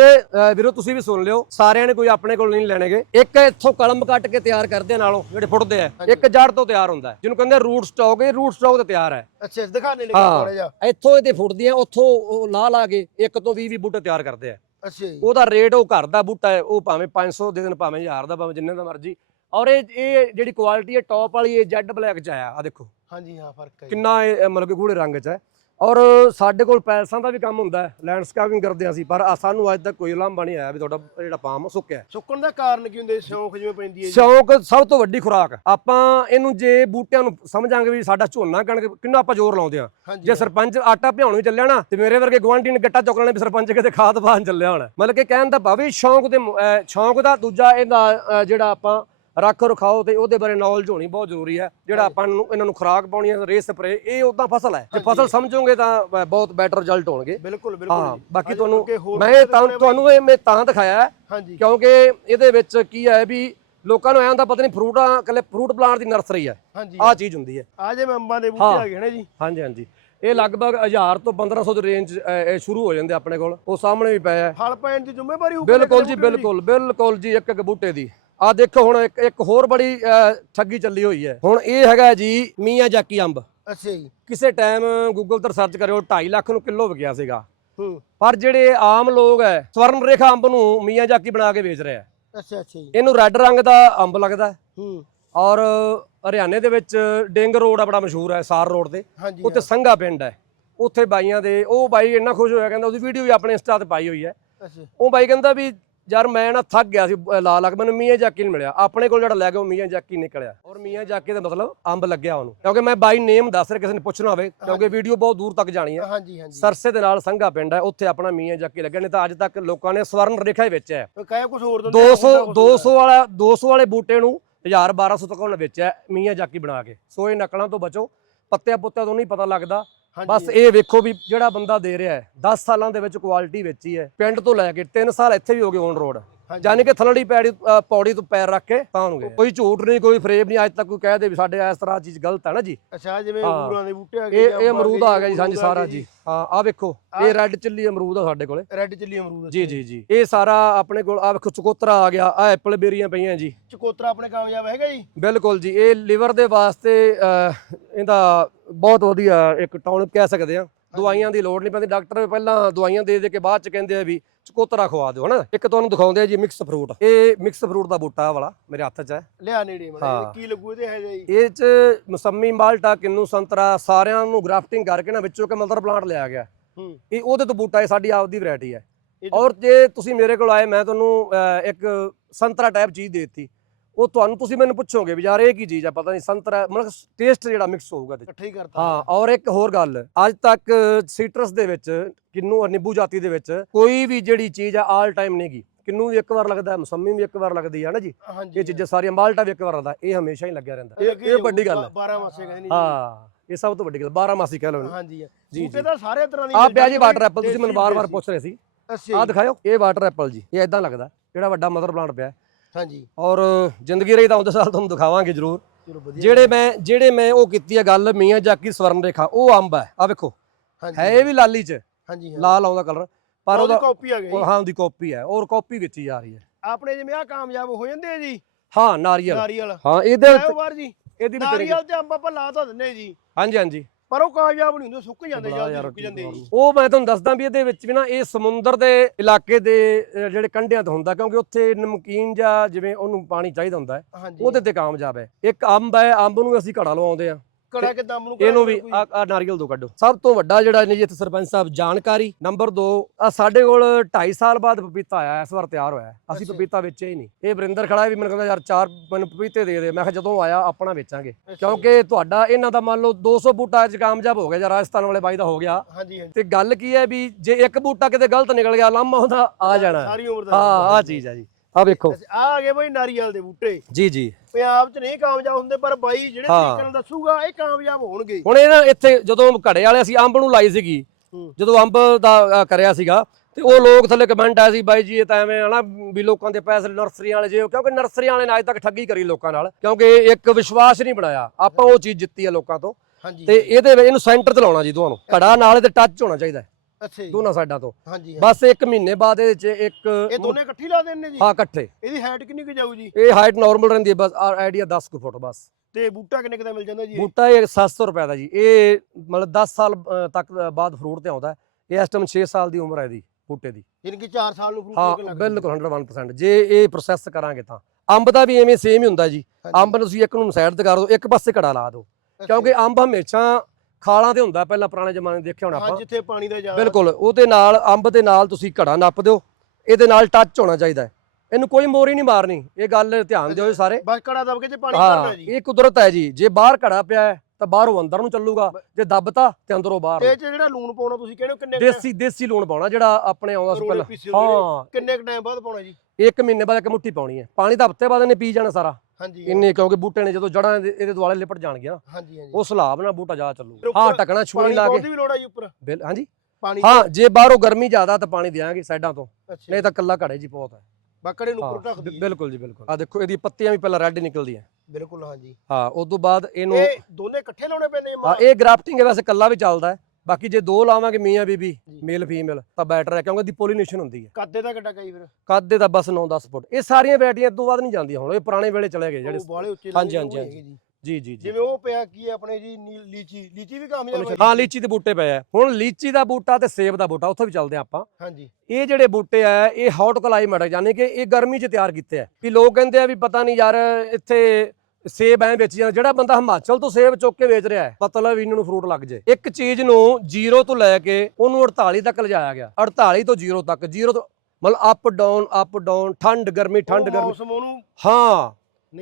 ਵੀਰੋ ਤੁਸੀਂ ਵੀ ਸੁਣ ਲਿਓ। ਸਾਰਿਆਂ ਨੇ ਕੋਈ ਆਪਣੇ ਕੋਲ ਨਹੀਂ ਲੈਣਗੇ। ਇੱਕ ਇੱਥੋਂ ਕਲਮ ਕੱਟ ਕੇ ਤਿਆਰ ਕਰਦੇ ਆ ਨਾਲੋਂ ਜਿਹੜੇ ਫੁੱਟਦੇ ਆ ਇੱਕ ਜੜ ਤੋਂ ਤਿਆਰ ਹੁੰਦਾ ਜਿਹਨੂੰ ਕਹਿੰਦੇ ਰੂਟ ਸਟਾਕ ਇਹ ਰੂਟ ਸਟਾਕ ਤੇ ਤਿਆਰ ਹੈ। ਅੱਛਾ ਦਿਖਾਣੇ ਹਾਂ। ਥੋੜਾ ਜਿਹਾ। ਇੱਥੋਂ ਇਹਦੇ ਫੁੱਟਦੀਆਂ ਉੱਥੋਂ ਉਹ ਲਾ ਲਾ ਕੇ ਇੱਕ ਤੋਂ 20 20 ਬੂਟੇ ਤਿਆਰ ਕਰਦੇ ਆ। ਅੱਛਾ ਉਹਦਾ ਰੇਟ ਉਹ ਘਰ ਦਾ ਬੂਟਾ ਹੈ ਉਹ ਭਾਵੇਂ 500 ਦੇ ਦੇਣ ਭਾਵੇਂ 1000 ਦਾ ਭਾਵੇਂ ਜਿੰਨੇ ਦਾ ਮਰਜ਼ੀ। ਔਰ ਇਹ ਇਹ ਜਿਹੜੀ ਕੁਆਲਿਟੀ ਹੈ ਟੌਪ ਵਾਲੀ ਇਹ ਜੈਡ ਬਲੈਕ ਚ ਆਇਆ ਆ ਦੇਖੋ। ਹਾਂਜੀ ਹਾਂ ਫ਼ਰਕ ਹੈ। ਕਿੰਨਾ ਮਤਲਬ ਕਿ ਗੂੜੇ ਰੰਗ ਚ ਹੈ। ਔਰ ਸਾਡੇ ਕੋਲ ਪੈਲਸਾਂ ਦਾ ਵੀ ਕੰਮ ਹੁੰਦਾ ਹੈ ਲੈਂਡਸਕੇਪਿੰਗ ਕਰਦੇ ਹਾਂ ਅਸੀਂ ਪਰ ਆ ਸਾਨੂੰ ਅੱਜ ਤੱਕ ਕੋਈ ਉਲਾਂਭਾ ਨਹੀਂ ਆਇਆ ਵੀ ਤੁਹਾਡਾ ਜਿਹੜਾ ਪਾਮ ਸੁੱਕਿਆ। ਸੁੱਕਣ ਦਾ ਕਾਰਨ ਕੀ ਹੁੰਦੇ ਸ਼ੌਂਕ ਜਿਵੇਂ ਪੈਂਦੀ ਹੈ ਸ਼ੌਂਕ ਸਭ ਤੋਂ ਵੱਡੀ ਖੁਰਾਕ। ਆਪਾਂ ਇਹਨੂੰ ਜੇ ਬੂਟਿਆਂ ਨੂੰ ਸਮਝਾਂਗੇ ਵੀ ਸਾਡਾ ਝੋਨਾ ਕਣਕ ਕਿੰਨਾ ਆਪਾਂ ਜ਼ੋਰ ਲਾਉਂਦੇ ਆ ਜੇ ਸਰਪੰਚ ਆਟਾ ਭਿਆਉਣ ਵੀ ਚੱਲਿਆ ਨਾ ਤੇ ਮੇਰੇ ਵਰਗੇ ਗਵਾਂਢੀ ਨੇ ਗੱਟਾ ਚੁੱਕ ਲੈਣਾ ਵੀ ਸਰਪੰਚ ਕਿਤੇ ਖਾਦ ਪਾਣ ਚੱਲਿਆ ਹੋਣਾ। ਮਤਲਬ ਕਿ ਕਹਿਣ ਦਾ ਭਾਵੇਂ ਸ਼ੌਂਕ ਦੇ ਸ਼ੌਂਕ ਦਾ ਦੂਜਾ ਇਹਦਾ ਜਿਹੜਾ ਆਪਾਂ ਰੱਖ ਰਖਾਓ ਤੇ ਉਹਦੇ ਬਾਰੇ ਨੌਲੇਜ ਹੋਣੀ ਬਹੁਤ ਜ਼ਰੂਰੀ ਹੈ। ਜਿਹੜਾ ਆਪਾਂ ਨੂੰ ਇਹਨਾਂ ਨੂੰ ਖੁਰਾਕ ਪਾਉਣੀ ਹੈ ਰੇ ਸਪਰੇ ਇਹ ਉਦਾਂ ਫਸਲ ਹੈ। ਜੇ ਫਸਲ ਸਮਝੋਗੇ ਤਾਂ ਬਹੁਤ ਬੈਟਰ ਰਿਜ਼ਲਟ ਹੋਣਗੇ। ਬਿਲਕੁਲ ਬਿਲਕੁਲ ਹਾਂ। ਬਾਕੀ ਤੁਹਾਨੂੰ ਮੈਂ ਤੁਹਾਨੂੰ ਇਹ ਮੈਂ ਤਾਂ ਦਿਖਾਇਆ ਕਿਉਂਕਿ ਇਹਦੇ ਵਿੱਚ ਕੀ ਹੈ ਵੀ ਲੋਕਾਂ ਨੂੰ ਐਂ ਹੁੰਦਾ ਪਤਾ ਨਹੀਂ ਫਰੂਟਾਂ ਕੱਲੇ ਫਰੂਟ ਪਲਾਂਟ ਦੀ ਨਰਸਰੀ ਹੈ। ਆਹ ਚੀਜ਼ ਹੁੰਦੀ ਹੈ। ਆ ਜੇ ਅੰਬਾਂ ਦੇ ਬੂਟੇ। ਆ ਗਏ ਨੇ ਜੀ। ਹਾਂਜੀ ਹਾਂਜੀ। ਇਹ ਲਗਭਗ 1000 ਤੋਂ 1500 ਦੀ ਰੇਂਜ ਇਹ ਸ਼ੁਰੂ ਹੋ ਜਾਂਦੇ ਆਪਣੇ ਕੋਲ। ਉਹ ਸਾਹਮਣੇ ਵੀ ਪਿਆ ਹੈ। ਫਲ ਪੈਣ ਦੀ ਜ਼ਿੰਮੇਵਾਰੀ ਬਿਲਕੁਲ ਜੀ ਬਿਲਕੁਲ ਬਿਲਕੁਲ ਜੀ ਇੱਕ ਇੱਕ ਬੂਟੇ ਦੀ। ਆ ਦੇਖੋ ਹੁਣ ਇੱਕ ਇੱਕ ਹੋਰ ਬੜੀ ਠੱਗੀ ਚੱਲੀ ਹੋਈ ਹੈ। ਹੁਣ ਇਹ ਹੈਗਾ ਜੀ ਮੀਆਂ ਜਾਕੀ ਅੰਬ। ਅੱਛਾ ਜੀ। ਕਿਸੇ ਟਾਈਮ ਗੂਗਲ ਤੇ ਸਰਚ ਕਰਿਓ 2.5 ਲੱਖ ਨੂੰ ਕਿਲੋ ਵਿਕਿਆ ਸੀਗਾ। ਪਰ ਜਿਹੜੇ ਆਮ ਲੋਕ ਹੈ ਸਵਰਨ ਰੇਖਾ ਅੰਬ ਨੂੰ ਮੀਆਂ ਜਾਕੀ ਬਣਾ ਕੇ ਵੇਚ ਰਹੇ ਅੱਛਾ ਅੱਛਾ ਜੀ। ਇਹਨੂੰ ਰੈੱਡ ਰੰਗ ਦਾ ਅੰਬ ਲੱਗਦਾ ਹੈ। ਔਰ ਹਰਿਆਣੇ ਦੇ ਵਿੱਚ ਡਿੰਗ ਰੋਡ ਆ ਬੜਾ ਮਸ਼ਹੂਰ ਹੈ ਸਾਰ ਰੋਡ ਤੇ। ਉੱਥੇ ਸੰਘਾ ਪਿੰਡ ਹੈ। ਉੱਥੇ ਬਾਈਆਂ ਦੇ ਉਹ ਬਾਈ ਇੰਨਾ ਖੁਸ਼ ਹੋਇਆ ਕਹਿੰਦਾ ਉਹਦੀ ਵੀਡੀਓ ਵੀ ਆਪਣੇ ਇੰਸਟਾ ਤੇ ਪਾਈ ਹੋਈ ਹੈ। ਉਹ ਬਾਈ ਕਹਿੰਦਾ ਵੀ ਯਾਰ ਮੈਂ ਨਾ ਥੱਕ ਗਿਆ ਸੀ ਲਾ ਲੱਗ ਮੈਨੂੰ ਮੀਆਂ ਜਾਕੀ ਨਹੀਂ ਮਿਲਿਆ। ਆਪਣੇ ਕੋਲ ਜਿਹੜਾ ਲੈ ਗਿਆ ਉਹ ਮੀਆਂ ਜਾਕੀ ਨਿਕਲਿਆ? ਔਰ ਮੀਆਂ ਜਾਕੀ ਦਾ ਮਤਲਬ? ਅੰਬ ਲੱਗਿਆ ਉਹਨੂੰ। ਕਿਉਂਕਿ ਮੈਂ ਬਾਈ ਨੇਮ ਦੱਸ ਰਿਹਾ ਕਿਸੇ ਨੇ ਪੁੱਛਣਾ ਹੋਵੇ ਕਿਉਂਕਿ ਵੀਡੀਓ ਬਹੁਤ ਦੂਰ ਤੱਕ ਜਾਣੀ ਹੈ। ਹਾਂਜੀ ਹਾਂਜੀ। ਸਰਸੇ ਦੇ ਨਾਲ ਸੰਘਾ ਪਿੰਡ ਹੈ ਉੱਥੇ ਆਪਣਾ ਮੀਆਂ ਜਾਕੀ ਲੱਗਿਆ ਨਹੀਂ ਤਾਂ ਅੱਜ ਤੱਕ ਲੋਕਾਂ ਨੇ ਸਵਰਨ ਰੇਖਾ ਹੀ ਵੇਚਿਆ ਹੈ। ਕਹੇ ਕੁਝ ਹੋਰ ਦਿੰਦੇ 200 200 ਵਾਲਾ 200 ਵਾਲੇ ਬੂਟੇ ਨੂੰ 1000 1200 ਤੱਕ ਉਹਨੇ ਵੇਚਿਆ ਮੀਆਂ ਜਾਕੀ ਬਣਾ ਕੇ। ਸੋ ਇਹ ਨਕਲਾਂ ਤੋਂ ਬਚੋ ਪੱਤਿਆਂ ਪੁੱਤਿਆਂ ਤੋਂ ਨਹੀਂ ਪਤਾ ਲੱਗਦਾ ਬਸ ਇਹ ਵੇਖੋ ਵੀ ਜਿਹੜਾ ਬੰਦਾ ਦੇ ਰਿਹਾ ਹੈ 10 ਸਾਲਾਂ ਦੇ ਵਿੱਚ ਕੁਆਲਿਟੀ ਵੇਚੀ ਹੈ, ਪਿੰਡ ਤੋਂ ਲੈ ਕੇ 3 ਸਾਲ ਇੱਥੇ ਵੀ ਹੋ ਗਏ ਔਨ ਰੋਡ ਯਾਨੀ ਕਿ ਥਲੜੀ ਪੈੜੀ ਅ, ਪੌੜੀ ਤੋਂ ਪੈਰ ਰੱਖ ਕੇ ਤਾਂ ਨੂੰ ਗਏ। ਕੋਈ ਝੂਠ ਨਹੀਂ ਕੋਈ ਫਰੇਬ ਨਹੀਂ ਅੱਜ ਤੱਕ ਕੋਈ ਕਹਿ ਦੇ ਵੀ ਸਾਡੇ ਇਸ ਤਰ੍ਹਾਂ ਚੀਜ਼ ਗਲਤ ਹੈ ਨਾ ਜੀ। ਅੱਛਾ ਜਿਵੇਂ ਹਾਂ। ਅੰਗੂਰਾਂ ਦੇ ਬੂਟੇ ਆ ਗਏ ਇਹ ਇਹ ਅਮਰੂਦ ਆ ਗਿਆ ਜੀ ਹਾਂਜੀ ਸਾਰਾ ਜੀ। ਹਾਂ ਆ ਵੇਖੋ ਇਹ ਰੈੱਡ ਚਿੱਲੀ ਅਮਰੂਦ ਆ ਸਾਡੇ ਕੋਲੇ। ਰੈੱਡ ਚਿੱਲੀ ਅਮਰੂਦ ਜੀ ਜੀ। ਜੀ ਇਹ ਸਾਰਾ ਆਪਣੇ ਕੋਲ ਆ ਵੇਖੋ ਚਕੋਤਰਾ ਆ ਗਿਆ ਆ ਐਪਲ ਬੇਰੀਆਂ ਪਈਆਂ ਜੀ। ਚਕੋਤਰਾ ਆਪਣੇ ਕਾਮਯਾਬ ਹੈਗਾ ਜੀ? ਬਿਲਕੁਲ ਜੀ ਇਹ ਲਿਵਰ ਦੇ ਵਾਸਤੇ ਅਹ, ਇਹਦਾ ਬਹੁਤ ਵਧੀਆ ਇੱਕ ਟੌਨਿਕ ਕਹਿ ਸਕਦੇ ਆ ਦਵਾਈਆਂ ਦੀ ਲੋੜ ਨਹੀਂ ਪੈਂਦੀ। ਡਾਕਟਰ ਪਹਿਲਾਂ ਦਵਾਈਆਂ ਦੇ ਦੇ ਕੇ ਬਾਅਦ ਚ ਕਹਿੰਦੇ ਆ ਵੀ ਚਕੋਤਰਾ ਖਵਾ ਦਿਓ ਹਨਾ? ਇੱਕ ਤੁਹਾਨੂੰ ਦਿਖਾਉਂਦੇ ਆ ਜੀ ਮਿਕਸ ਫਰੂਟ ਇਹ ਮਿਕਸ ਫਰੂਟ ਦਾ ਬੂਟਾ ਵਾਲਾ ਮੇਰੇ ਹੱਥ 'ਚ ਹੈ। ਲਿਆ ਨੇੜੇ ਮਤਲਬ ਹਾਂ। ਕੀ ਲੱਗੂ ਇਹਦੇ ਹੈ? ਜੀ ਇਹ 'ਚ ਮਸੰਮੀ ਮਾਲਟਾ ਕਿੰਨੂ ਸੰਤਰਾ ਸਾਰਿਆਂ ਨੂੰ ਗ੍ਰਾਫਟਿੰਗ ਕਰਕੇ ਨਾ ਵਿੱਚੋਂ ਕਿ ਮਦਰ ਪਲਾਂਟ ਲਿਆ ਗਿਆ। ਹੂੰ। ਇਹ ਉਹਦੇ ਤੋਂ ਬੂਟਾ ਇਹ ਸਾਡੀ ਆਪਦੀ ਵੈਰਾਈਟੀ ਹੈ। ਔਰ ਜੇ ਤੁਸੀਂ ਮੇਰੇ ਕੋਲ ਆਏ ਮੈਂ ਤੁਹਾਨੂੰ ਇੱਕ ਸੰਤਰਾ ਟਾਈਪ ਚੀਜ਼ ਦੇ ਦਿੱਤੀ। ਉਹ ਤੁਹਾਨੂੰ ਤੁਸੀਂ ਮੈਨੂੰ ਪੁੱਛੋਗੇ ਵੀ ਯਾਰ ਇਹ ਕੀ ਚੀਜ਼ ਆ ਪਤਾ ਨਹੀਂ ਸੰਤਰਾ ਮਤਲਬ ਟੇਸਟ ਜਿਹੜਾ ਮਿਕਸ ਹੋਊਗਾ। ਇਕੱਠੇ ਹੀ ਕਰਤਾ ਹਾਂ ਔਰ ਇੱਕ ਹੋਰ ਗੱਲ ਅੱਜ ਤੱਕ ਸੀਟਰਸ ਦੇ ਵਿੱਚ ਕਿੰਨੂ ਔਰ ਨਿੰਬੂ ਜਾਤੀ ਦੇ ਵਿੱਚ ਕੋਈ ਵੀ ਜਿਹੜੀ ਚੀਜ਼ ਆ ਆਲ ਟਾਈਮ ਨਹੀਂ ਗੀ ਕਿੰਨੂ ਵੀ ਇੱਕ ਵਾਰ ਲੱਗਦਾ ਮਸੰਮੀ ਵੀ ਇੱਕ ਵਾਰ ਲੱਗਦੀ ਹੈ ਨਾ ਜੀ। ਇਹ ਚੀਜ਼ਾਂ ਸਾਰੀਆਂ ਮਾਲਟਾ ਵੀ ਇੱਕ ਵਾਰ ਲੱਗਦਾ ਇਹ ਹਮੇਸ਼ਾ ਹੀ ਲੱਗਿਆ ਰਹਿੰਦਾ। ਇਹ ਵੱਡੀ ਗੱਲ ਹੈ 12 ਮਾਸੇ ਕਹਿੰਦੇ ਨਹੀਂ ਹਾਂ ਇਹ ਸਭ ਤੋਂ ਵੱਡੀ ਗੱਲ 12 ਮਾਸੀ ਕਹਿ ਲਓ। ਹਾਂਜੀ ਜੀ, ਬੂਟੇ ਜੀ। ਤਾਂ ਸਾਰੇ ਤਰ੍ਹਾਂ ਦੀ ਮਿਲ ਪਿਆ ਜੀ ਵਾਟਰ ਐਪਲ ਤੁਸੀਂ ਮੈਨੂੰ ਦੇਸੀ। ਪੁੱਛ ਰਹੇ ਸੀ। ਜੀ, ਦਿਖਾਓ ਇਹ ਵਾਟਰ ਐਪਲ ਜੀ ਇਹ ਇਦਾਂ ਲੱਗਦਾ ਜਿਹੜਾ ਵੱਡਾ ਮਦਰ ਪਲਾਂਟ ਪਿਆ। ਹਾਂਜੀ। ਔਰ ਜ਼ਿੰਦਗੀ ਰਹੀ ਤਾਂ ਉਹਦੇ ਸਾਲ ਤੁਹਾਨੂੰ ਦਿਖਾਵਾਂਗੇ ਜ਼ਰੂਰ। ਚਲੋ ਵਧੀਆ ਜਿਹੜੇ ਮੈਂ ਜਿਹੜੇ ਮੈਂ ਉਹ ਕੀਤੀ ਹੈ ਗੱਲ ਮੀਆਂ ਜਾਕੀ ਸਵਰਨ ਰੇਖਾ ਉਹ ਅੰਬ ਹੈ। ਆ ਵੇਖੋ। ਹਾਂਜੀ ਹੈ ਇਹ ਵੀ ਲਾਲੀ ਚ। ਹਾਂਜੀ ਲਾਲ ਆਉਂਦਾ ਕਲਰ ਪਰ ਉਹਦੀ ਕਾਪੀ ਆ ਗਈ। ਹਾਂ ਉਹਦੀ ਕਾਪੀ ਹੈ। ਔਰ ਕਾਪੀ ਵਿੱਚ ਹੀ ਆ ਰਹੀ ਹੈ। ਆਪਣੇ ਜਿਵੇਂ ਆ ਕਾਮਯਾਬ ਹੋ ਜਾਂਦੇ ਆ ਜੀ। ਹਾਂ ਨਾਰੀਅਲ। ਨਾਰੀਅਲ। ਹਾਂ ਇਹਦੇ ਉੱਤੇ- ਨਾਰੀਅਲ ਤੇ ਅੰਬ ਆਪਾਂ ਲਾ ਤਾਂ ਦਿੰਨੇ ਜੀ। ਹਾਂਜੀ ਹਾਂਜੀ। ਪਰ ਉਹ ਕਾਮਯਾਬ ਨਹੀਂ ਹੁੰਦੇ ਸੁੱਕ ਜਾਂਦੇ ਜਲਦੀ ਸੁੱਕ ਜਾਂਦੇ ਜੀ। ਉਹ ਮੈਂ ਤੁਹਾਨੂੰ ਦੱਸਦਾ ਵੀ ਇਹਦੇ ਵਿੱਚ ਵੀ ਨਾ ਇਹ ਸਮੁੰਦਰ ਦੇ ਇਲਾਕੇ ਦੇ ਜਿਹੜੇ ਕੰਢਿਆਂ ਤੇ ਹੁੰਦਾ ਕਿਉਂਕਿ ਉੱਥੇ ਨਮਕੀਨ ਜਾਂ ਜਿਵੇਂ ਉਹਨੂੰ ਪਾਣੀ ਚਾਹੀਦਾ ਹੁੰਦਾ ਉਹਦੇ ਤੇ ਕਾਮਯਾਬ ਹੈ। ਇੱਕ ਅੰਬ ਹੈ ਅੰਬ ਨੂੰ ਅਸੀਂ ਘੜਾ ਲਵਾਉਂਦੇ ਆ ਕੜਾ ਕੇ ਦਮ ਨੂੰ ਇਹਨੂੰ ਵੀ ਆ ਆ ਨਾਰੀਅਲ ਦੋ ਕੱਢੋ। ਸਭ ਤੋਂ ਵੱਡਾ ਜਿਹੜਾ ਨੇ ਜੀ ਇੱਥੇ ਸਰਪੰਚ ਸਾਹਿਬ ਜਾਣਕਾਰੀ। ਨੰਬਰ 2 ਆ ਸਾਡੇ ਕੋਲ 2.5 ਸਾਲ ਬਾਅਦ ਪਪੀਤਾ ਆਇਆ ਇਸ ਵਾਰ ਤਿਆਰ ਹੋਇਆ। ਹੈ। ਅਸੀਂ ਅੱਛਾ। ਪਪੀਤਾ ਵੇਚਿਆ ਹੀ ਨਹੀਂ। ਇਹ ਵਰਿੰਦਰ ਖੜਾ ਹੈ ਵੀ ਮੈਨੂੰ ਕਹਿੰਦਾ ਯਾਰ ਚਾਰ ਮੈਨੂੰ ਪਪੀਤੇ ਦੇ ਦੇ। ਮੈਂ ਕਿਹਾ ਜਦੋਂ ਆਇਆ ਆਪਣਾ ਵੇਚਾਂਗੇ। ਕਿਉਂਕਿ ਤੁਹਾਡਾ ਇਹਨਾਂ ਦਾ ਮੰਨ ਲਓ 200 ਬੂਟਾ ਅੱਜ ਕਾਮਯਾਬ ਹੋ ਗਿਆ ਜਾਂ ਰਾਜਸਥਾਨ ਵਾਲੇ ਬਾਈ ਦਾ ਹੋ ਗਿਆ। ਤੇ ਗੱਲ ਕੀ ਹੈ ਵੀ ਜੇ ਇੱਕ ਬੂਟਾ ਕਿਤੇ ਗਲਤ ਨਿਕਲ ਗਿਆ ਲਾਮਾ ਉਹਦਾ ਆ ਜਾਣਾ। ਹੈ। ਸਾਰੀ ਉਮਰ ਦਾ ਹਾਂ ਆ ਚੀਜ਼ ਹੈ ਜੀ। ਆ ਵੇਖੋ। ਆ ਆ ਗਏ ਬਈ ਨਾਰੀਅਲ ਦੇ ਬੂਟੇ। ਜੀ ਜੀ। ਪੰਜਾਬ 'ਚ ਨਹੀਂ ਕਾਮਯਾਬ ਹੁੰਦੇ ਪਰ ਬਾਈ ਜਿਹੜੇ ਹਾਂ। ਤਰੀਕੇ ਨਾਲ ਦੱਸੂਗਾ ਇਹ ਕਾਮਯਾਬ ਹੋਣਗੇ। ਹੁਣ ਇਹ ਨਾ ਇੱਥੇ ਜਦੋਂ ਘੜੇ ਵਾਲੇ ਅਸੀਂ ਅੰਬ ਨੂੰ ਲਾਈ ਸੀਗੀ ਹੂੰ। ਜਦੋਂ ਅੰਬ ਦਾ ਅ, ਕਰਿਆ ਸੀਗਾ ਤੇ ਉਹ ਲੋਕ ਥੱਲੇ ਕਮੈਂਟ ਆਇਆ ਸੀ ਬਾਈ ਜੀ ਇਹ ਤਾਂ ਐਵੇਂ ਹਨਾ ਵੀ ਲੋਕਾਂ ਦੇ ਪੈਸੇ ਨਰਸਰੀ ਵਾਲੇ ਜੇ ਕਿਉਂਕਿ ਨਰਸਰੀ ਵਾਲੇ ਨੇ ਅੱਜ ਤੱਕ ਠੱਗੀ ਕਰੀ ਲੋਕਾਂ ਨਾਲ ਕਿਉਂਕਿ ਇੱਕ ਵਿਸ਼ਵਾਸ ਨਹੀਂ ਬਣਾਇਆ ਆਪਾਂ ਉਹ ਚੀਜ਼ ਜਿੱਤੀ ਆ ਲੋਕਾਂ ਤੋਂ। ਹਾਂਜੀ। ਤੇ ਇਹਦੇ ਵਿੱਚ ਇਹਨੂੰ ਸੈਂਟਰ ਤੇ ਲਾਉਣਾ ਜੀ ਤੁਹਾਨੂੰ ਘੜਾ ਨਾਲ ਇਹਦੇ ਟੱਚ ਹੋਣਾ ਚਾਹੀਦਾ। ਹੈ, ਅੱਛਾ ਜੀ। ਦੋਨਾਂ ਸਾਈਡਾਂ ਤੋਂ। ਹਾਂਜੀ ਹਾਂ। ਬਸ ਇੱਕ ਮਹੀਨੇ ਬਾਅਦ ਇਹਦੇ ਚ ਇੱਕ ਇਹ ਦੋਨੇ ਇਕੱਠੀ ਲਾ ਦੇਣੇ ਜੀ? ਹਾਂ ਇਕੱਠੇ। ਇਹਦੀ ਹਾਈਟ ਕਿੰਨੀ ਕੁ ਜਾਊ ਜੀ? ਇਹ ਹਾਈਟ ਨਾਰਮਲ ਰਹਿੰਦੀ ਹੈ ਬਸ ਆਈਡੀਆ 10 ਕੁ ਫੁੱਟ ਬਸ। ਤੇ ਬੂਟਾ ਕਿੰਨੇ ਕੁ ਦਾ ਮਿਲ ਜਾਂਦਾ ਜੀ? ਇਹ? ਬੂਟਾ ਇਹ 700 ਰੁਪਏ ਦਾ ਜੀ। ਇਹ ਮਤਲਬ 10 ਸਾਲ ਅ, ਤੱਕ ਬਾਅਦ ਫਰੂਟ ਤੇ ਆਉਂਦਾ। ਹੈ। ਇਹ ਇਸ ਟਾਈਮ 6 ਸਾਲ ਦੀ ਉਮਰ ਹੈ ਇਹਦੀ ਬੂਟੇ ਦੀ। ਯਾਨੀ ਕਿ 4 ਸਾਲ ਨੂੰ ਫਰੂਟ ਹਾਂ ਲੱਗ ਬਿਲਕੁਲ 101% ਜੇ ਇਹ ਪ੍ਰੋਸੈਸ ਕਰਾਂਗੇ ਤਾਂ। ਅੰਬ ਦਾ ਵੀ ਐਵੇਂ ਸੇਮ ਹੀ ਹੁੰਦਾ ਜੀ। ਅੰਬ ਨੂੰ ਤੁਸੀਂ ਇੱਕ ਨੂੰ ਸਾਈਡ ਤੇ ਕਰ ਦਿਓ ਇੱਕ ਪਾਸੇ ਘੜਾ ਲਾ ਦਿਓ ਕਿਉਂਕਿ ਅੰਬ ਹਮੇਸ਼ਾ ਖਾਲਾਂ ਤੇ ਹੁੰਦਾ ਪਹਿਲਾਂ ਪੁਰਾਣੇ ਜ਼ਮਾਨੇ ਦੇਖਿਆ ਹੋਣਾ ਹਾਂ ਆਪਾਂ। ਜਿੱਥੇ ਪਾਣੀ ਦਾ ਜ਼ਿਆਦਾ ਬਿਲਕੁਲ ਉਹਦੇ ਨਾਲ ਅੰਬ ਦੇ ਨਾਲ ਤੁਸੀਂ ਘੜਾ ਨੱਪ ਦਿਓ ਇਹਦੇ ਨਾਲ ਟੱਚ ਹੋਣਾ ਚਾਹੀਦਾ ਹੈ। ਇਹਨੂੰ ਕੋਈ ਮੋਰੀ ਨਹੀਂ ਮਾਰਨੀ ਇਹ ਗੱਲ ਧਿਆਨ ਦਿਓ ਜੀ ਸਾਰੇ। ਬਸ ਕੜਾ ਦਬ ਕੇ ਜੇ ਪਾਣੀ ਭਰਨਾ ਹਾਂ ਜੀ। ਇਹ ਕੁਦਰਤ ਹੈ ਜੀ ਜੇ ਬਾਹਰ ਘੜਾ ਪਿਆ ਹੈ ਤਾਂ ਬਾਹਰੋਂ ਅੰਦਰ ਨੂੰ ਚੱਲੂਗਾ ਜੇ ਦੱਬਤਾ ਤੇ ਅੰਦਰੋਂ ਬਾਹਰ ਤੇ ਨੂੰ। ਇਹ 'ਚ ਜਿਹੜਾ ਲੂਣ ਪਾਉਣਾ ਤੁਸੀਂ ਕਹਿੰਦੇ ਹੋ ਕਿੰਨੇ ਕੁ ਦੇਸੀ ਦੇਸੀ ਲੂਣ ਪਾਉਣਾ ਜਿਹੜਾ ਆਪਣੇ ਆਉਂਦਾ ਸੀ ਪਹਿਲਾਂ। ਪੀਸੇ। ਹਾਂ। ਕਿੰਨੇ ਕ ਟਾਈਮ ਬਾਅਦ ਪਾਉਣਾ ਜੀ? ਇੱਕ ਮਹੀਨੇ ਬਾਅਦ ਇੱਕ ਮੁੱਠੀ ਪਾਉਣੀ ਹੈ। ਪਾਣੀ ਤਾਂ ਹਫ਼ਤੇ ਬਾਅਦ ਇਹਨੇ ਪੀ ਜਾਣਾ ਸਾਰਾ। ਹਾਂਜੀ। ਇੰਨੇ ਕਿਉਂਕਿ ਬੂਟੇ ਨੇ ਜਦੋਂ ਜੜਾਂ ਇਹਦੇ ਇਹਦੇ ਦੁਆਲੇ ਲਿਪਟ ਜਾਣਗੀਆਂ ਹਾਂਜੀ ਹਾਂਜੀ। ਉਸ ਹਿਸਾਬ ਨਾਲ ਬੂਟਾ ਜਾ ਉੱਪਰ ਹਾਂ ਟਕਣਾ ਛੂਣੀ ਪਾਣੀ ਲਾ ਕੇ। ਦੀ ਵੀ ਲੋੜ ਆ ਜੀ ਉੱਪਰ? ਬਿਲ ਹਾਂਜੀ। ਪਾਣੀ ਹਾਂ ਜੇ ਬਾਹਰੋਂ ਗਰਮੀ ਜ਼ਿਆਦਾ ਤਾਂ ਪਾਣੀ ਦਿਆਂਗੇ ਸਾਈਡਾਂ ਤੋਂ। ਨਹੀਂ ਤਾਂ ਕੱਲਾ ਘੜੇ ਜੀ ਬਹੁਤ ਹੈ। ਬੱਕੜੇ ਨੂੰ ਉੱਪਰ ਬਿ- ਦਈਏ। ਬਿਲਕੁਲ ਜੀ ਬਿਲਕੁਲ। ਆ ਦੇਖੋ ਇਹਦੀ ਪੱਤੀਆਂ ਵੀ ਪਹਿਲਾਂ ਰੈੱਡ ਨਿਕਲਦੀਆਂ। ਬਿਲਕੁਲ ਹਾਂਜੀ। ਹਾਂ ਉਸ ਤੋਂ ਬਾਅਦ ਇਹਨੂੰ ਇਹ ਦੋਨੇ ਇਕੱਠੇ ਲਾਉਣੇ ਪੈਂਦੇ ਹਾਂ ਇਹ ਗ੍ਰਾਫਟਿੰਗ ਹੈ ਵੈਸੇ ਕੱਲਾ ਵੀ ਚੱਲਦਾ ਹੈ। ਬਾਕੀ ਜੇ ਦੋ ਲਾਵਾਂਗੇ ਮੀਆਂ ਬੀਬੀ। ਮੇਲ ਫੀਮੇਲ ਤਾਂ ਬੈਟਰ ਹੈ ਕਿਉਂਕਿ ਦੀ ਪੋਲੀਨੇਸ਼ਨ ਹੁੰਦੀ ਹੈ। ਕੱਦੇ ਦਾ ਕਿੱਡਾ ਕਈ ਫਿਰ? ਕੱਦ ਦੇ ਤਾਂ ਬਸ 9-10 ਫੁੱਟ। ਇਹ ਸਾਰੀਆਂ ਵੈਰਾਈਟੀਆਂ ਤੋਂ ਬਾਅਦ ਨਹੀਂ ਜਾਂਦੀਆਂ ਹੁਣ ਇਹ ਪੁਰਾਣੇ ਵੇਲੇ ਚਲੇ ਗਏ ਜਿਹੜੇ ਹਾਂਜੀ, ਹਾਂਜੀ, ਜੀ। ਜੀ ਜਿਵੇਂ ਉਹ ਪਿਆ ਕੀ ਹੈ ਆਪਣੇ ਜੀ ਲੀਚੀ। ਲੀਚੀ ਵੀ ਕਾਮਯਾਬ ਹੈ ਹਾਂ ਲੀਚੀ ਦੇ ਬੂਟੇ ਪਏ ਆ। ਹੁਣ ਲੀਚੀ ਦਾ ਬੂਟਾ ਤੇ ਸੇਬ ਦਾ ਬੂਟਾ ਉੱਥੇ ਵੀ ਚੱਲਦੇ ਆ ਆਪਾਂ। ਹਾਂਜੀ। ਇਹ ਜਿਹੜੇ ਬੂਟੇ ਆ ਇਹ ਹੌਟ ਕਲਾਈਮੇਟ ਯਾਨੀ ਕਿ ਇਹ ਗਰਮੀ 'ਚ ਤਿਆਰ ਕੀਤੇ ਆ। ਵੀ ਲੋਕ ਕਹਿੰਦੇ ਆ ਵੀ ਪਤਾ ਨਹੀਂ ਯਾਰ ਇੱਥੇ ਸੇਬ ਐ ਵੇਚੀ ਜਾਂਦਾ ਜਿਹੜਾ ਬੰਦਾ ਹਿਮਾਚਲ ਤੋਂ ਸੇਬ ਚੁੱਕ ਕੇ ਵੇਚ ਰਿਹਾ ਹੈ ਮਤਲਬ ਇਹਨਾਂ ਨੂੰ ਫਰੂਟ ਲੱਗ ਜੇ। ਇੱਕ ਚੀਜ਼ ਨੂੰ 0 ਤੋਂ ਲੈ ਕੇ ਉਹਨੂੰ 48 ਤੱਕ ਲਿਜਾਇਆ ਗਿਆ। 48 ਤੋਂ 0 ਤੱਕ 0 ਤੋਂ ਮਤਲਬ ਅਪ ਡਾਊਨ ਅਪ ਡਾਊਨ ਠੰਡ ਗਰਮੀ ਠੰਡ ਗਰਮੀ। ਹਾਂ